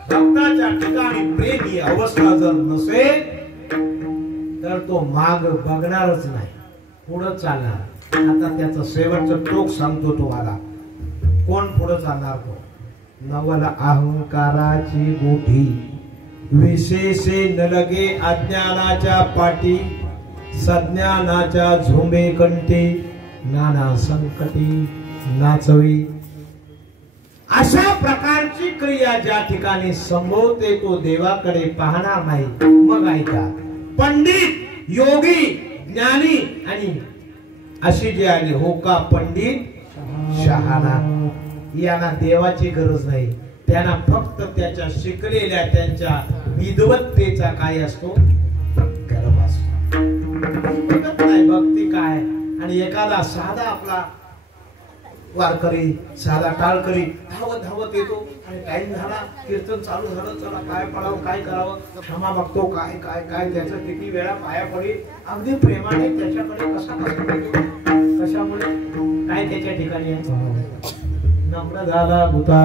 भक्ताच्या ठिकाणी प्रेम ही अवस्था जर नसेल तर तो माग बघणारच नाही पुढे चालणार आता त्याचं शेवटचं टोक सांगतो तुम्हाला कोण पुढे चालणार तो नवल अहंकाराची गोठी विशेषे न लगे अज्ञानाच्या पाठी सज्ञानाच्या झोंबे कंठी नाना संकटी नाचवी अशा प्रकारची क्रिया ज्या ठिकाणी संभवते तो देवाकडे पाहणार नाही मग ऐका पंडित योगी ज्ञानी आणि अशी जी आली हो का पंडित शहाणा यांना देवाची गरज नाही त्यांना फक्त त्याच्या शिकलेल्या त्यांच्या विद्वत्तेचा काय असतो गर्व असतो भक्ती काय आणि एखादा साधा आपला वारकरी साधा टाळकरी धावत धावत येतो आणि टाइम झाला, कीर्तन चालू झालं, चला काय पडावं काय करावं, क्षमा मागतो, काय काय काय त्याचं किती वेळा पाया पडेल, अगदी प्रेमाने त्याच्याकडे कसा कशामुळे काय त्याच्या ठिकाणी नम्र झाला भूता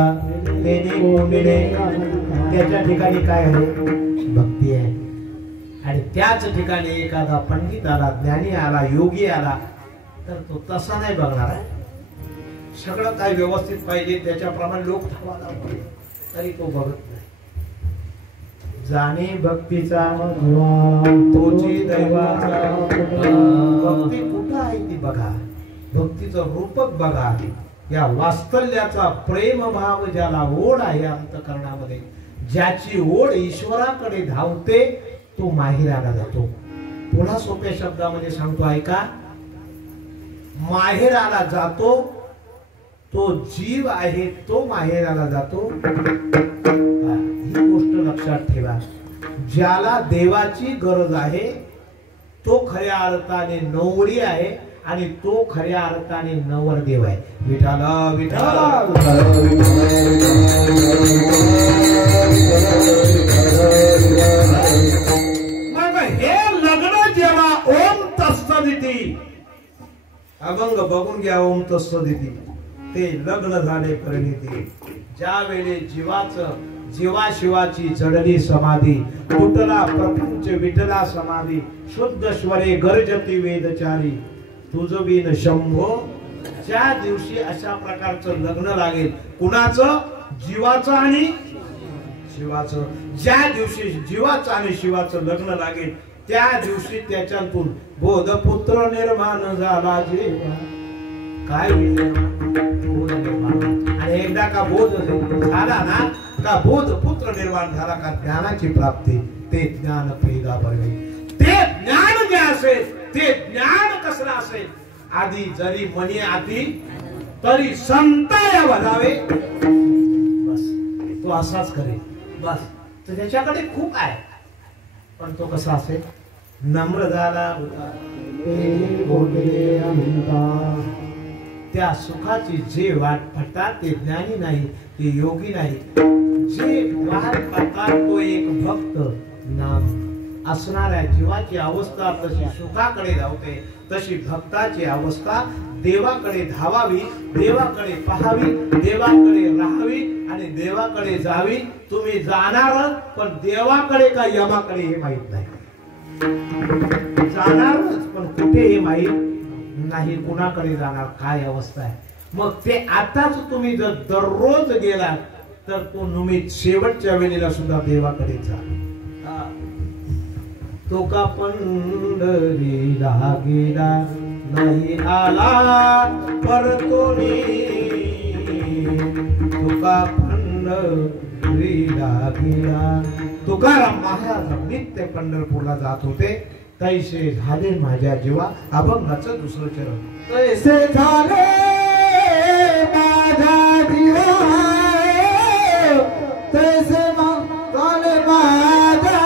देणे गोंडणे, त्याच्या ठिकाणी काय आहे भक्ती आहे. आणि त्याच ठिकाणी एखादा पंडित आला, ज्ञानी आला, योगी आला तर तो तसा नाही बघणार आहे. सगळं काय व्यवस्थित पाहिजे त्याच्याप्रमाणे लोक धावायला पाहिजे तरी तो बघत नाही. जाणे भक्तीचा तोची दैवाचा. भक्ती कुठं आहे ती बघा, भक्तीचं रूपक बघा. या वास्तल्याचा प्रेम भाव ज्याला ओढ आहे अंतःकरणामध्ये, ज्याची ओढ ईश्वराकडे धावते तो माहेराला जातो. पुन्हा सोप्या शब्दामध्ये सांगतो ऐका, माहेराला जातो तो जीव आहे, तो माहेराला जातो. ही गोष्ट लक्षात ठेवा. ज्याला देवाची गरज आहे तो खऱ्या अर्थाने नवरी आहे आणि तो खऱ्या अर्थाने नवरदेव आहे. विठाला विठाला. मग हे लग्न जेव्हा ओम तत्सदिती, अभंग बघून घ्या, ओम तत्सदिती ते लग्न झाले परिणिती. ज्या वेळी जीवा शिवाची जडली समाधी, तुटला प्रपंच विठला समाधी, शुद्ध स्वरे गर्जती वेदचारी, तुझ बिन शंभो. ज्या दिवशी अशा प्रकारचं लग्न लागेल, कुणाचं? जीवाचं आणि शिवाचं. ज्या दिवशी जीवाचं आणि शिवाचं लग्न लागेल त्या दिवशी त्याच्यातून बोधपुत्र निर्माण झाला. जेव्हा काय बोध निर्माण, आणि एकदा का बोध झाला ना का बोध पुत्र निर्माण झाला का ज्ञानाची प्राप्ती, ते ज्ञान पेगा बळवे. ते ज्ञान जे असेल ते ज्ञान कसलं असेल, आधी जरी मनी आधी तरी संताया भरावे. बस तो असाच करेल बस. तर त्याच्याकडे खूप आहे, पण तो कसा असेल? नम्र झाला त्या सुखाची जे वाट पाहतात ते ज्ञानी नाही, ते योगी नाही. जे वाट पाहतात तो एक भक्त. नाम असणाऱ्या जीवाची अवस्था तशी सुखाकडे धावते, तशी भक्ताची अवस्था देवाकडे धावावी, देवाकडे पाहावी, देवाकडे राहावी आणि देवाकडे जावी. तुम्ही जाणार पण देवाकडे का यमाकडे हे माहित नाही. जाणारच पण कुठे हे माहित नाही, कुणाकडे जाणार, काय अवस्था आहे. मग ते आताच तुम्ही जर दररोज गेलात तर तो निमित्त शेवटच्या वेळेला सुद्धा देवाकडे जा. तो का पंढरीला गेला नाही आला परतोनी, तुका पंढरीला गेला. तुकाराम महाराज नित्य पंढरपूरला जात होते. तैसे झाले माझ्या जीवा, अभंगाचं दुसरं चरण. तैसे झाले माझ्या जीवा, तैसे झाले माझ्या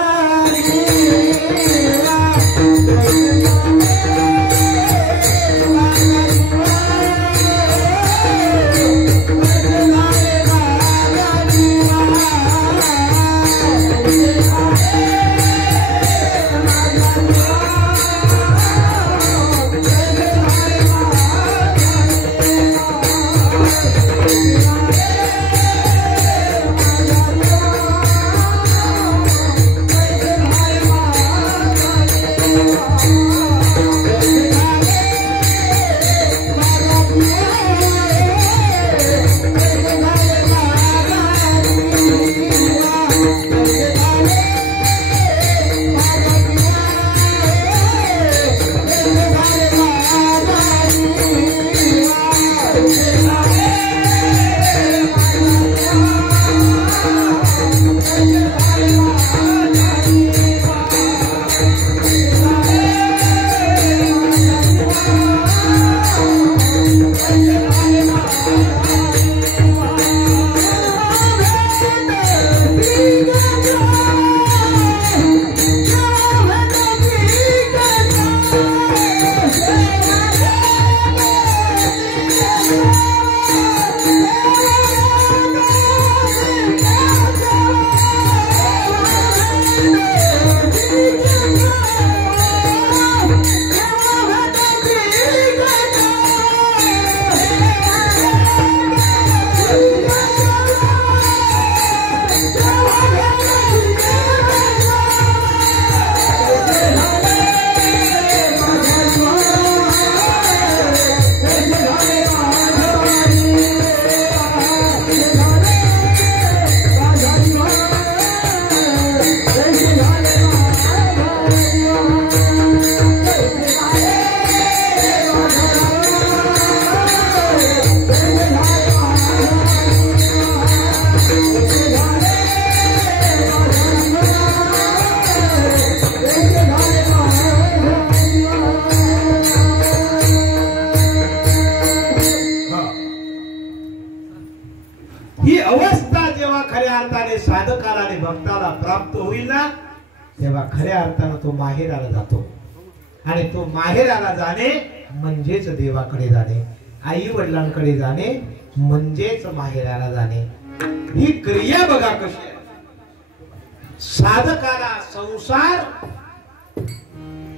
ही अवस्था जेव्हा खऱ्या अर्थाने साधकाला आणि भक्ताला प्राप्त होईल ना, तेव्हा खऱ्या अर्थानं तो माहेराला जातो. आणि तो माहेराला जाणे म्हणजेच देवाकडे जाणे, आई वडिलांकडे जाणे म्हणजेच माहेराला जाणे. ही क्रिया बघा कशी आहे. साधकाला संसार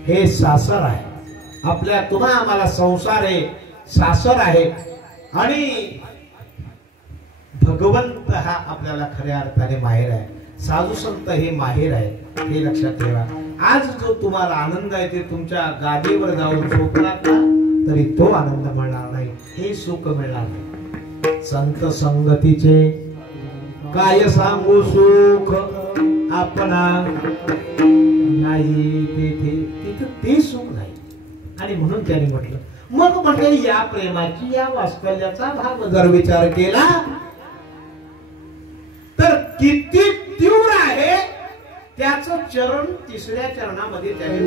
हे सासर आहे. आपल्या तुम्हा आम्हाला संसार आहे, सासर आहे. आणि भगवंत हा आपल्याला खऱ्या अर्थाने माहेर आहे. साधू संत हे माहेर आहे, हे लक्षात ठेवा. आज जो तुम्हाला आनंद आहे ते तुमच्या गादीवर जाऊन झोपलात ना तरी तो आनंद मिळणार नाही, हे सुख मिळणार नाही. संत संगतीचे काय सांगू सुख आपणा नाही, तिथं ते सुख नाही. आणि म्हणून त्याने म्हटलं, मग म्हटलं या प्रेमाची या वास्तव्याचा भाग जर विचार केला तर किती तीव्र आहे त्याचं चरण तिसऱ्या चरणामध्ये त्याने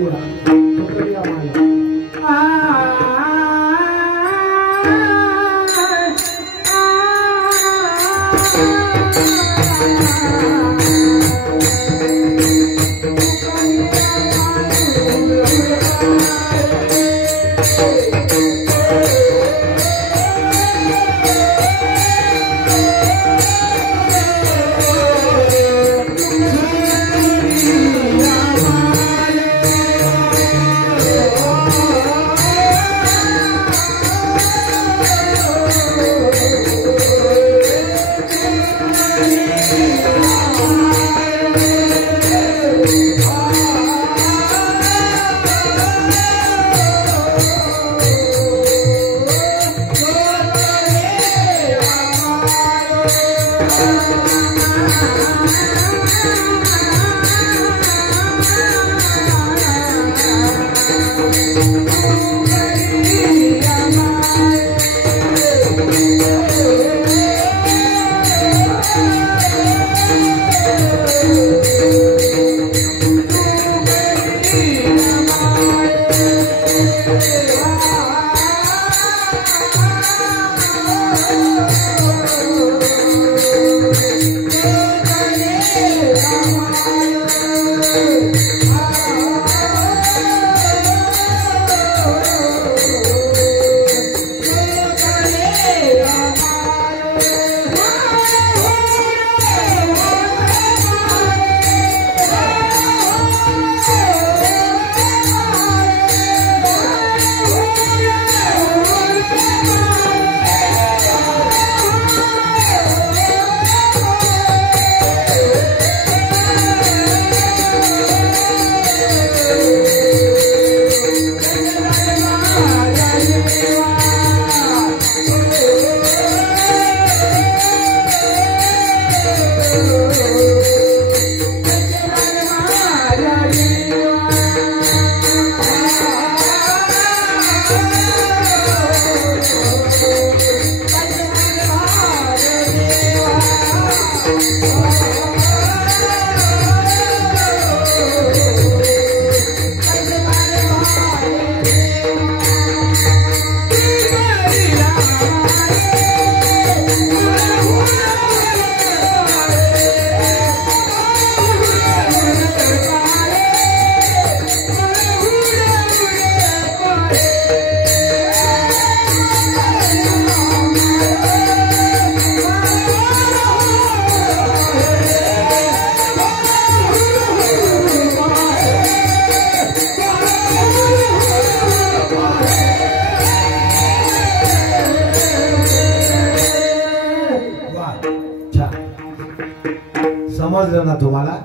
समजलं ना तुम्हाला?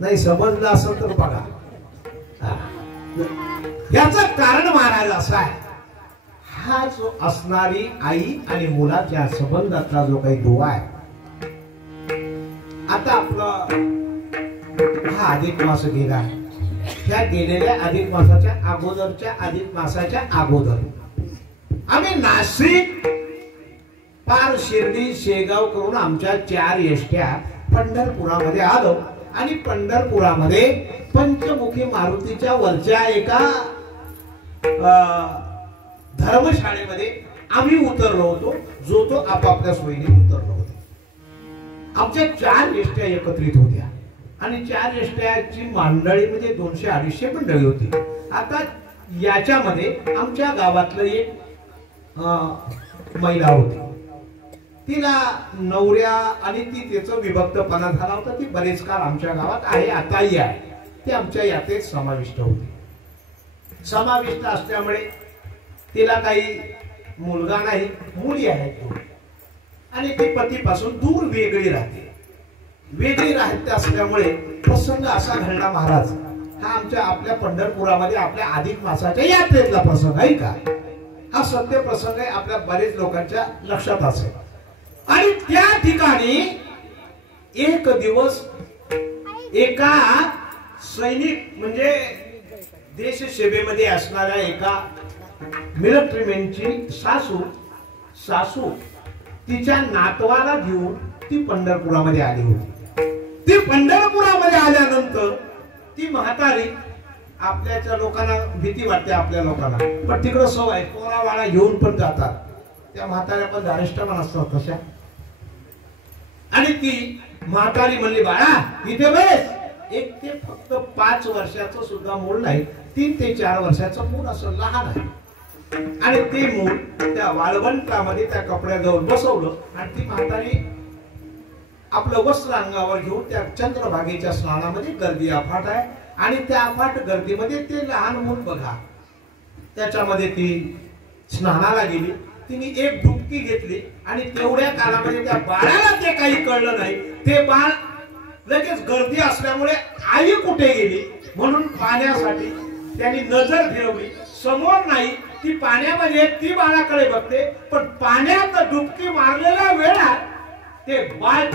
नाही समजलं असेल तर बघा. याचं कारण महाराज असं आहे, हा जो असणारी आई आणि मुलाच्या संबंधातला जो काही दुवा आहे. आता आपलं हा अधिक मास गेला, त्या गेलेल्या अधिक मासाच्या अगोदरच्या अधिक मासाच्या अगोदर आम्ही नाशिक पार शिर्डी शेगाव करून आमच्या 4 एसट्या पंढरपुरामध्ये आलो. आणि पंढरपुरामध्ये पंचमुखी मारुतीच्या वरच्या एका धर्मशाळेमध्ये आम्ही उतरलो होतो. जो तो आपापल्या सोयीने उतरलो होतो. आमच्या 4 एसट्या एकत्रित होत्या आणि 4 एसट्याची मंडळी म्हणजे 200-250 मंडळी होती. आता याच्यामध्ये आमच्या गावातलं एक महिला होती, तिला नवऱ्या आणि ती त्याचं विभक्तपणा झाला होता. ती बरेच काळ आमच्या गावात आहे, आताही आहे. ती आमच्या यातेत समाविष्ट होती. समाविष्ट असल्यामुळे तिला काही मुलगा नाही, मुली आहेत आणि ती पतीपासून दूर वेगळी राहते. वेगळी राहते असल्यामुळे प्रसंग असा घडला महाराज. हा आमच्या आपल्या पंढरपुरामध्ये आपल्या अधिक मासाच्या यात्रेतला प्रसंग आहे का. हा सत्य प्रसंग आहे, आपल्या बरेच लोकांच्या लक्षात असेल. आणि त्या ठिकाणी एक दिवस एका सैनिक म्हणजे देश सेवेमध्ये असणाऱ्या एका मिलिटरीमॅनची सासू तिच्या नातवाला घेऊन ती पंढरपुरामध्ये आली होती. ती पंढरपुरामध्ये आल्यानंतर ती म्हातारी, आपल्याच्या लोकांना भीती वाटते आपल्या लोकांना, पण तिकडं सवय पोरा वाळा घेऊन पण जातात. त्या म्हाताऱ्या पण धारिष्ठ पण असतात तशा. आणि ती म्हातारी म्हणली, बाळा इथे बस. एक ते फक्त 5 वर्षाचं सुद्धा मूल नाही, 3 ते 4 वर्षाचं मूल असं लहान आहे. आणि ते मूल त्या वाळवंटामध्ये त्या कपड्याजवळ बसवलं आणि ती म्हातारी आपलं वस्त्र अंगावर घेऊन त्या चंद्रभागेच्या स्नानामध्ये, गर्दी अफाट आहे आणि त्या अफाट गर्दीमध्ये ते लहान मूल बघा, त्याच्यामध्ये ती स्नानाला गेली. तिने एक डुबकी घेतली आणि तेवढ्या काळामध्ये त्या बाळाला ते काही कळलं नाही. ते बाळ लगेच गर्दी असल्यामुळे आई कुठे गेली म्हणून पाण्यासाठी त्यांनी नजर फिरवली. समोर नाही, ती पाण्यामध्ये ती बाळाकडे बघते, पण पाण्यात डुबकी मारलेल्या वेळात ते बाळ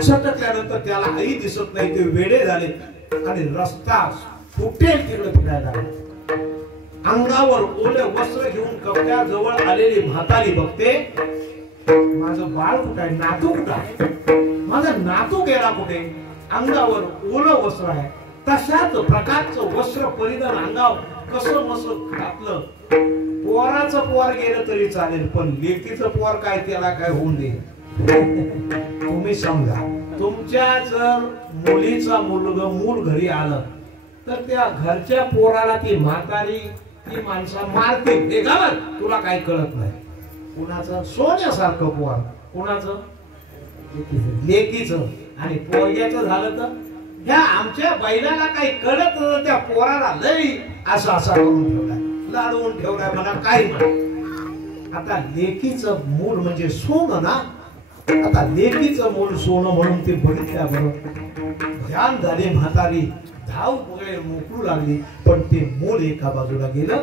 सटकल्यानंतर त्याला आई दिसत नाही. ते वेडे झाले आणि रस्ता फुटेल तिकडे फिरायला लागले. अंगावर ओले वस्त्र घेऊन कपड्याजवळ आलेली म्हातारी बघते, माझं बाळ कुठे आहे, नातू कुठे आहे, माझा नातू गेला कुठे. अंगावर ओलं वस्त्र आहे, तशाच प्रकारचं वस्त्र परिधान अंगावर कसं मसं घातलं. पोराचं पोर गेलं तरी चालेल, पण लेकीचं पोर काय त्याला काय होऊन दे. तुम्ही समजा, तुमच्या जर मुलीचा मूल घरी आलं तर त्या घरच्या पोराला ती म्हातारी ती माणसा मारते. हे गावात तुला काही कळत नाही. कुणाचं सोन्यासारखं पोर, कुणाचं लेकीचं. आणि पोरग्याचं झालं तर ह्या आमच्या बैलाला काही कळत नव्हतं, त्या पोराला लई असं करून ठेवलाय, लाडवून ठेवलाय, मला काय म्हणा. आता लेकीचं मूल म्हणजे सोनं ना. आता लेकीचं मूल सोनं म्हणून ते बघितल्याबरोबर ध्यान झाले. म्हातारी धाव मोकळू लागली, पण ते मूल एका बाजूला गेलं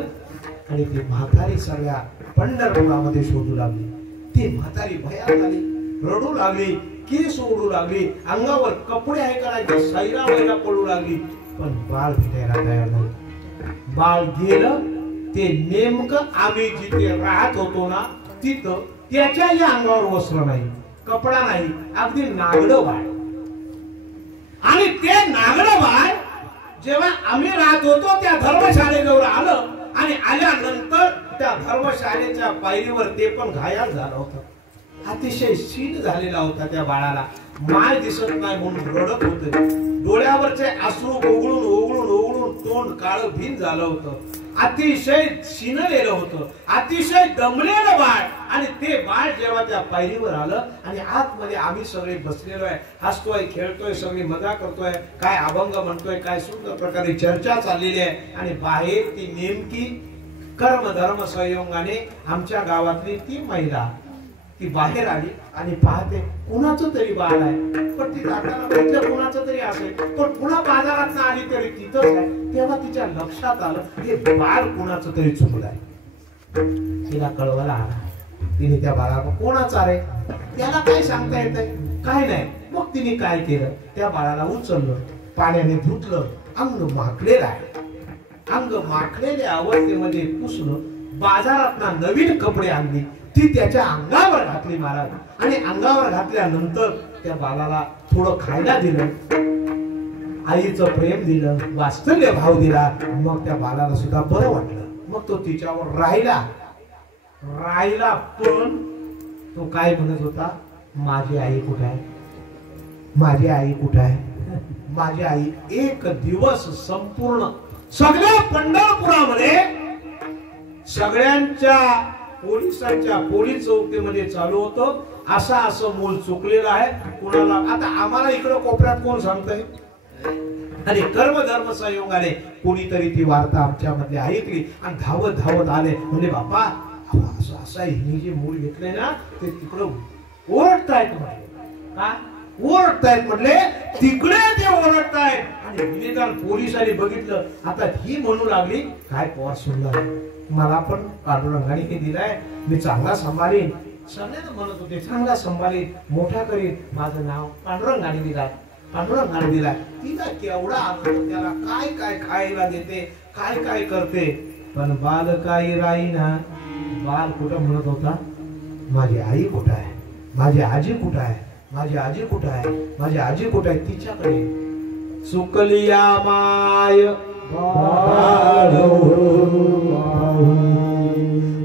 आणि ती म्हातारी सगळ्या पंढरपुरामध्ये शोधू लागली. ती म्हातारी भयान झाली, रडू लागली, केस ओढू लागली, अंगावर कपडे आहे का सैरा वैरा पडू लागली, पण बाळ भेटायला तयार नाही. बाळ गेलं ते नेमकं आम्ही जिथे राहत होतो ना तिथं त्याच्याही अंगावर वस्त्र नाही, कपडा नाही, अगदी नागडं बाळ. आणि ते नागडं बाळ जेव्हा आम्ही राहत होतो त्या धर्मशाळेजवळ आलं आणि आल्यानंतर त्या धर्मशाळेच्या पायरीवर ते पण घायल झालं होतं. अतिशय सीन झालेला होता त्या बाळाला. माय दिसत नाही म्हणून रडत होते. डोळ्यावरचे अश्रू ओघळून ओघळून ओघळून तोंड काळं भीन झालं होतं. अतिशय शिनलेलं होतं, अतिशय दमलेलं बाळ. आणि ते बाळ जेव्हा त्या पायरीवर आलं आणि आतमध्ये आम्ही सगळे बसलेलो आहे, हसतोय, खेळतोय, सगळी मजा करतोय, काय अभंग म्हणतोय, काय सुंदर प्रकारे चर्चा चाललेली आहे. आणि बाहेर ती नेमकी कर्म धर्म संयोगाने आमच्या गावातली ती महिला ती बाहेर आली आणि पाहते कुणाचं तरी बाळ आहे. पण ती जाताना बघितलं कुणाचं तरी असेल, पण पुन्हा बाजारात ना आली तरी तिथंच आहे. तेव्हा तिच्या लक्षात आलं हे बाळ कुणाचं तरी चुकलं आहे. तिला कळवायला आला. तिने त्या बाळाला कोणाचा रे, त्याला काय सांगता येत काय नाही. मग तिने काय केलं, त्या बाळाला उचललं, पाण्याने धुतलं, अंग माखलेलं आहे. अंग माखलेल्या अवस्थेमध्ये पुसलं, बाजारात ना नवीन कपडे आणली, ती त्याच्या अंगावर घातली महाराज. आणि अंगावर घातल्यानंतर त्या बाळाला थोडं खायला दिलं, आईचं प्रेम दिलं, वात्सल्य भाव दिला. मग त्या बाळाला सुद्धा बरं वाटलं. मग तो तिच्यावर राहिला. पण तो काय म्हणत होता, माझी आई कुठे आहे, माझी आई कुठे आहे, माझी आई. एक दिवस संपूर्ण सगळ्या पंढरपुरामध्ये सगळ्यांच्या पोलिसांच्या पोलीस चौकीमध्ये चालू होतं, असं मूल चुकलेलं आहे. कुणाला आता आम्हाला इकडं कोपऱ्यात कोण सांगतंय, आणि कर्म धर्म संयोगाने कोणीतरी ती वार्ता आमच्या मध्ये ऐकली आणि धावत धावत आले. म्हणजे बापा असं हिने जे मूल घेतलंय ना ते तिकडं ओरडतायत म्हटले. का ओरडतायत म्हटले, तिकडे ते ओरडतायत. आणि निदान पोलिसांनी बघितलं. आता ही म्हणू लागली, काय पवार सुंदर, मला पण पांडुरंगाने हे दिलाय, मी चांगला सांभाळीन. सगळ्यांना म्हणत होते चांगला सांभाळीन, मोठा करीन, माझं नाव पांडुरंगाने दिलाय, पांडुरंगाने दिलाय. तिला केवढा आनंद, त्याला काय काय खायला देते, काय काय करते. पण बाल काही राहीना. बाल कुठं म्हणत होता, माझी आई कुठं आहे, माझी आजी कुठं आहे, माझी आजी कुठं आहे, माझी आजी कुठं आहे. तिच्याकडे सुकलिया माय.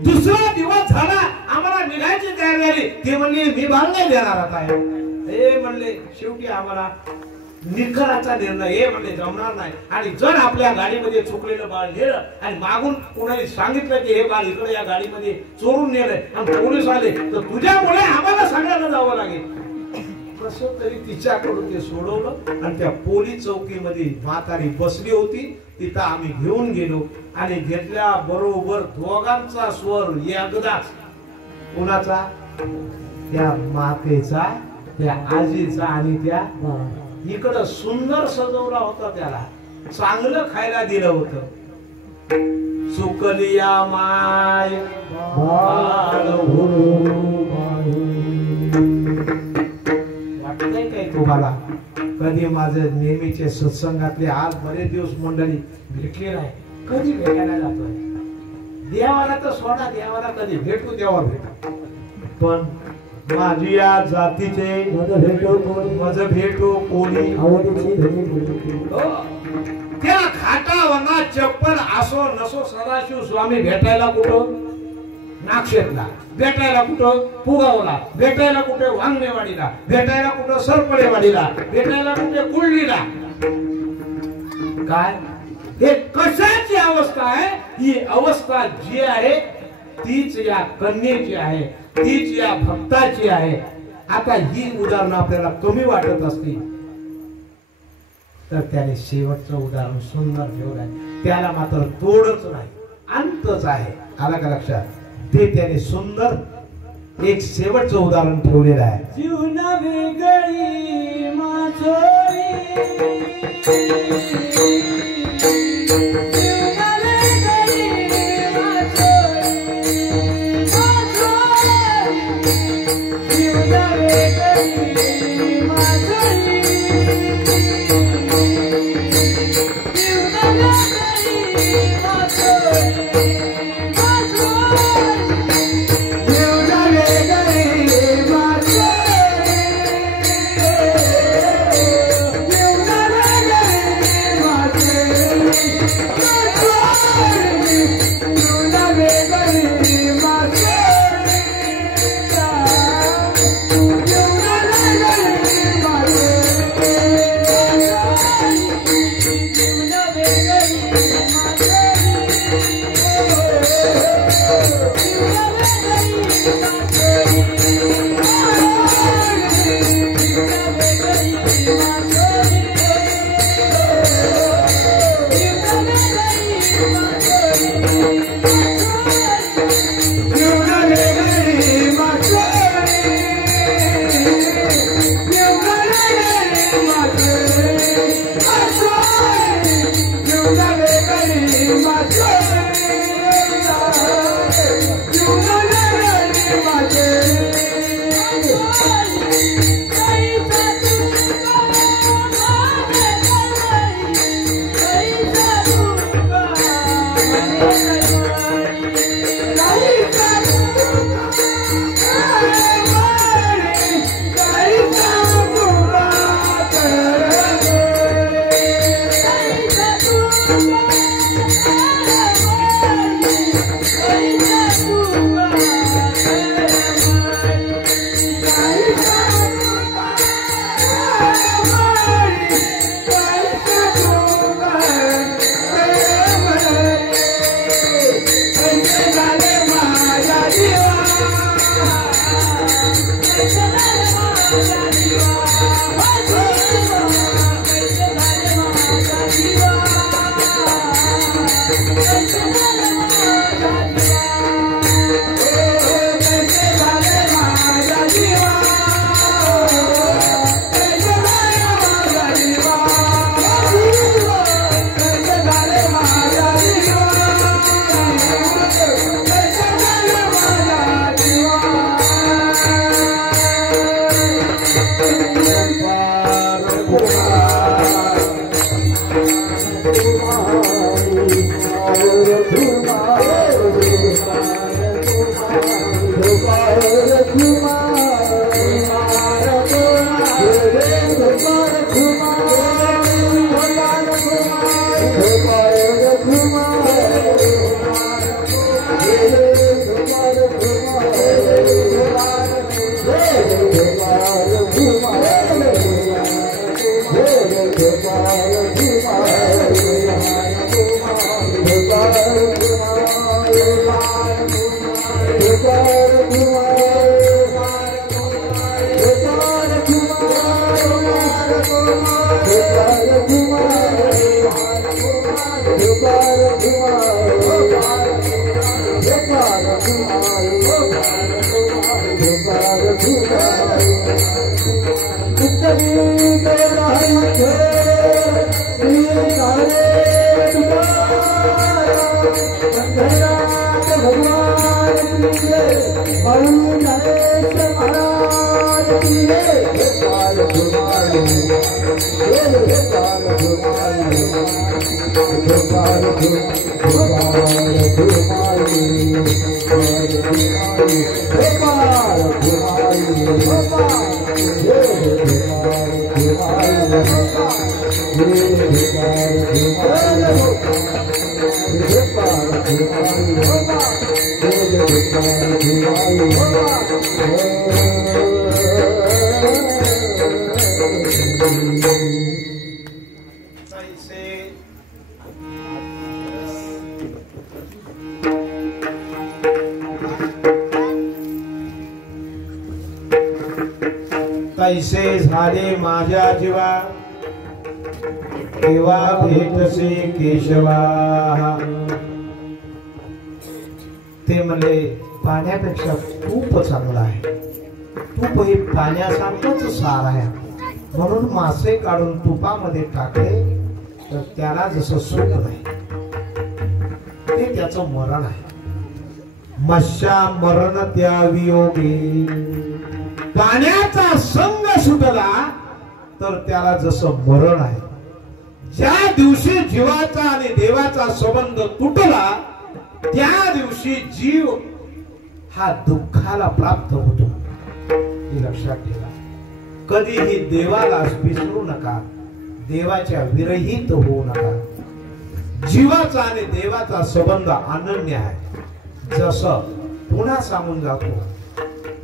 दुसरा दिवस झाला, आम्हाला निघायची तयारी झाली. ते म्हणले मी बाल नाही देणार आता. हे म्हणले शेवटी आम्हाला निखराचा निर्णय, हे म्हणले जमणार नाही. आणि जर आपल्या गाडीमध्ये चुकलेलं बाळ नेलं आणि मागून कोणाला सांगितलं की हे बाळ इकडे या गाडीमध्ये चोरून नेलंय आणि पोलीस आले तर तुझ्यामुळे आम्हाला सगळ्यांना जावं लागेल. कसं तरी तिच्याकडून ते सोडवलं आणि त्या पोलीस चौकीमध्ये म्हातारी बसली होती, तिथं आम्ही घेऊन गेलो. आणि घेतल्या बरोबर दोघांचा स्वर एकदाच. कोणाचा, त्या मातेचा, त्या आजीचा आणि त्या इकडं सुंदर सजवला होता, त्याला चांगलं खायला दिलं होतं. सुकलिया माय वाटतंय काय तुम्हाला, कधी माझं नेहमीचे सत्संगातले आज बरेच दिवस मंडळी भेटले नाही, कधी भेटायला जातोय. देवाला तर सोडा, देवाला कधी भेटू तेव्हा भेटू. पण माझी या जातीचे मज भेटो कोणी, त्या खाटावना चप्पल असो नसो सदाशिव स्वामी भेटायला कुठं नागशेतला, भेटायला कुठं पुगावला, भेटायला कुठे वांगणेवाडीला, भेटायला कुठं सरपळेवाडीला, भेटायला कुठे कुळलीला. काय हे कशाची अवस्था आहे, ही अवस्था जी आहे तीच या कन्येची आहे, तीच या भक्ताची आहे. आता ही उदाहरणं आपल्याला कमी वाटत असतील तर त्याने शेवटचं उदाहरण सुंदर ठेवलं आहे. त्याला मात्र तोडच नाही, अंतच आहे. आला का लक्षात? ते त्याने सुंदर एक शेवटचं उदाहरण ठेवलेलं आहे. जीवन वेगळी माझोरी, पंढरनाथ भगवान की जय, अरुण नरेश महाराज की जय। गोपाल घुमाई, गोपाल घुमाई, गोपाल घुमाई, गोपाल घुमाई, तैसे झाले माझ्या जीवा देवा भेटसे केशवा। ते म्हणले पाण्यापेक्षा तूप चांगला आहे, तूप हे पाण्यासारखंच सार आहे, म्हणून मासे काढून तुपामध्ये टाकले तर त्याला जसं सुख नाही ते त्याचं मरण आहे। मत्स्या मरण त्या वियोगी, पाण्याचा संग सुटला तर त्याला जसं मरण आहे। ज्या दिवशी जीवाचा आणि देवाचा संबंध तुटला त्या दिवशी जीव हा दुःखाला प्राप्त होतो, हे लक्षात ठेवा। कधीही देवाला विसरू नका, देवाच्या विरहित होऊ नका। जीवाचा आणि देवाचा संबंध अनन्य आहे। जसं पुन्हा सांगून जातो,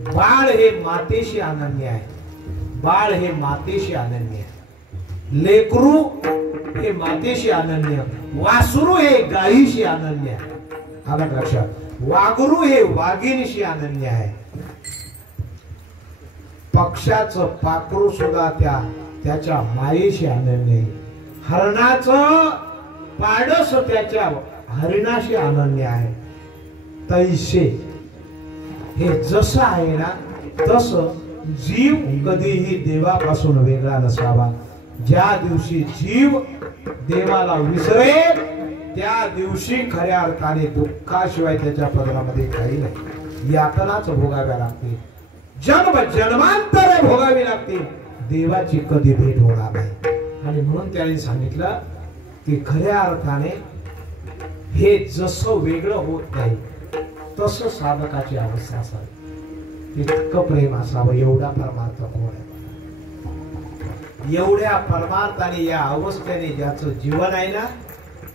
बाळ हे मातेशी अनन्य आहे, बाळ हे मातेशी अनन्य आहे, लेकरू हे मातेशी अनन्य, वासरू हे गायीशी अनन्य आहे, आलं लक्षात। वाघरू हे वाघिणीशी अनन्य आहे, पक्षाचं पाखरू सुद्धा त्याच्या मायेशी अनन्य आहे, हरणाचं पाडस त्याच्या हरिणाशी अनन्य आहे। तैसे हे जसं आहे ना तसं जीव कधीही देवापासून वेगळा नसावा। ज्या दिवशी जीव देवाला विसरेल त्या दिवशी खऱ्या अर्थाने दुःखाशिवाय त्याच्या पदरामध्ये काही नाही, यातनाच भोगाव्या लागतील, जन्म जन्मांतर भोगावी लागतील, देवाची कधी भेट होणार नाही। आणि म्हणून त्याने सांगितलं की खऱ्या अर्थाने हे जसं वेगळं होत नाही तसं साधकाची अवस्था असावी, इतकं प्रेम असावं। एवढा परमार्थ कोण आहे? एवढ्या परमार्थाने या अवस्थेने ज्याचं जीवन आहे ना,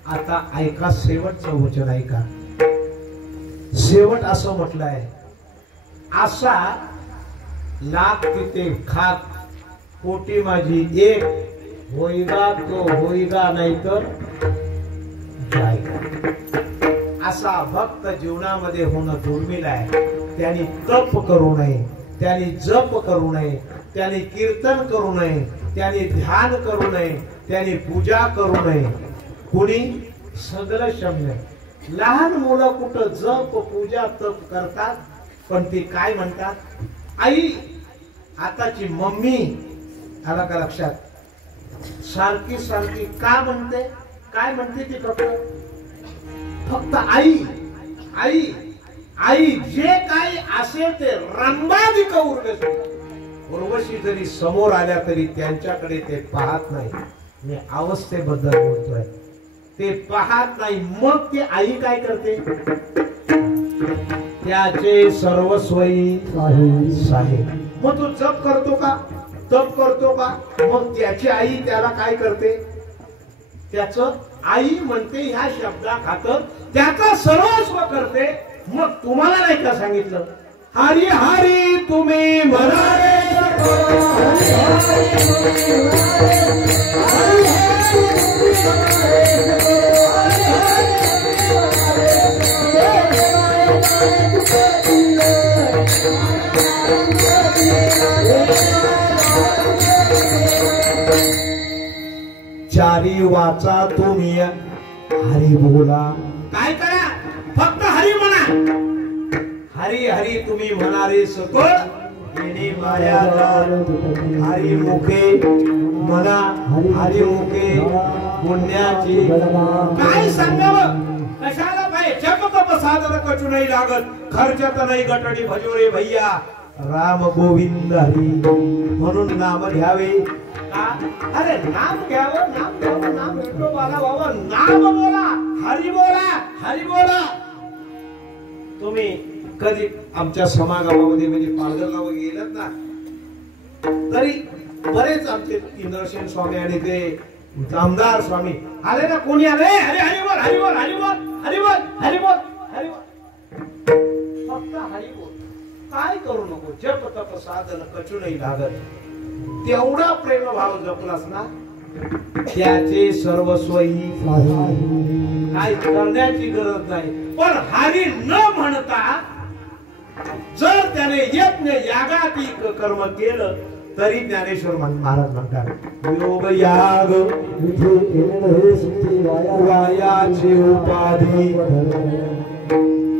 आता ऐका शेवटचं वचन ऐका। शेवट असं म्हटलं आहे, असा लाख तिथे खाक कोटी माझी एक, होईगा तो होईगा नाही तर जायगा। असा भक्त जीवनामध्ये होणं दुर्मिळ आहे। त्यांनी तप करू नये, त्यांनी जप करू नये, त्यांनी कीर्तन करू नये, त्यांनी ध्यान करू नये, त्यांनी पूजा करू नये। कुणी सगळं क्षम्य। लहान मुलं कुठं जप पूजा तप करतात, पण ती काय म्हणतात, आई आताची मम्मी, आला का लक्षात? सारखी सारखी का म्हणते, काय म्हणते ती? फक्त आई आई आई। जे काही असेल ते रंबाधिक उर्वशी जरी समोर आल्या तरी त्यांच्याकडे ते पाहत नाही। मी अवस्थेबद्दल बोलतोय, ते पाहत नाही। मग ती आई काय करते, त्याचे सर्वस्वई साहेब। मग तू जप करतो का, तप करतो का? मग त्याची आई त्याला काय करते, त्याचं आई म्हणते ह्या शब्दा खातर त्याचा सर्वस्व करते। मग तुम्हाला नाही का सांगितलं, हरी हरी तुम्ही म्हणाले, चारी वाचा तुम्ही हरी बोला। काय करा, फक्त हरी म्हणा, हरी हरी तुम्ही म्हणारे सकळ येणे माया हरी मुखे म्हणा, हरी मुखे पुण्याची काय सांगावं, कशाला साधन कचू नाही लागत, खर्चत नाही गटडी भजो रे भैया राम गोविंद हरी. म्हणून नाम घ्यावे का? अरे नाम घ्यावं, नाम घ्यावं, नाम विठोबाला व्हावं, नाम बोला, हरी बोला, हरी बोला. तुम्ही कधी आमच्या समागमामध्ये म्हणजे पालघरला गेलात ना, तरी बरेच आमचे इंद्रसेन स्वामी आणि ते आमदार स्वामी आले ना, कोणी आले, अरे हरी बोल, हरी बोल, हरी बोल, हरी बोल, हरी बोल, हरी बोल, फक्त हरी बोल, काय करू नको, जप तप साधन कचू नाही लागत. तेवढा प्रेम भाव जपलास ना, त्याचे सर्वस्वही काय करण्याची गरज नाही. पण हरी न म्हणता जर त्याने यज्ञ यागातिक कर्म केलं तरी ज्ञानेश्वर महाराज म्हणतात योग याग वायाची उपाधी.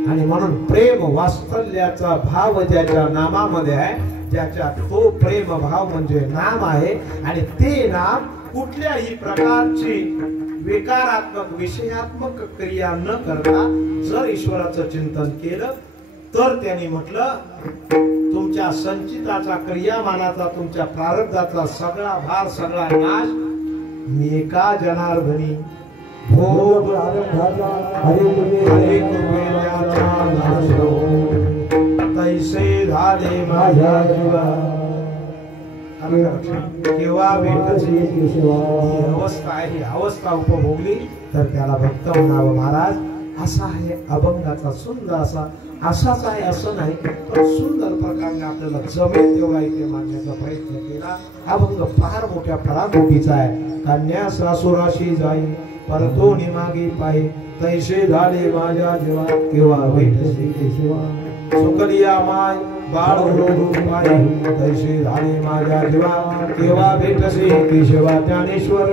आणि म्हणून प्रेम वात्सल्याचा भाव ज्याच्या नामामध्ये आहे, ज्याच्या तो प्रेम भाव म्हणजे नाम आहे. आणि ते नाम कुठल्याही प्रकारची विकारात्मक विषयात्मक क्रिया न करता जर ईश्वराचं चिंतन केलं तर त्यांनी म्हटलं तुमच्या संचिताचा क्रियामानाचा तुमच्या प्रारब्धाचा सगळा भार सगळा नाश मी एका जनार्दनी भोग हरे कृपेचा नाश तैसे झाले माझ्या जीवा. केव्हा भेटची ही अवस्था आहे, ही अवस्था उपभोगली तर त्याला भक्त म्हणावं. महाराज असा आहे अभंगाचा सुंदर असाच आहे असं नाही, पण सुंदर प्रकारे आपल्याला जमेल तेवढा इथे मांडण्याचा प्रयत्न केला. अभंग फार मोठ्या फळामुखीचा आहे. कन्या सासुराशी जाई परतो निमागी पायी तैसे झाले माझ्या जीवा केव्हा भेटशी केशवा. सुकलिया माय बाळ पायी तैसे झाले माझ्या जीवा केव्हा भेटशी केशवा. ज्ञानेश्वर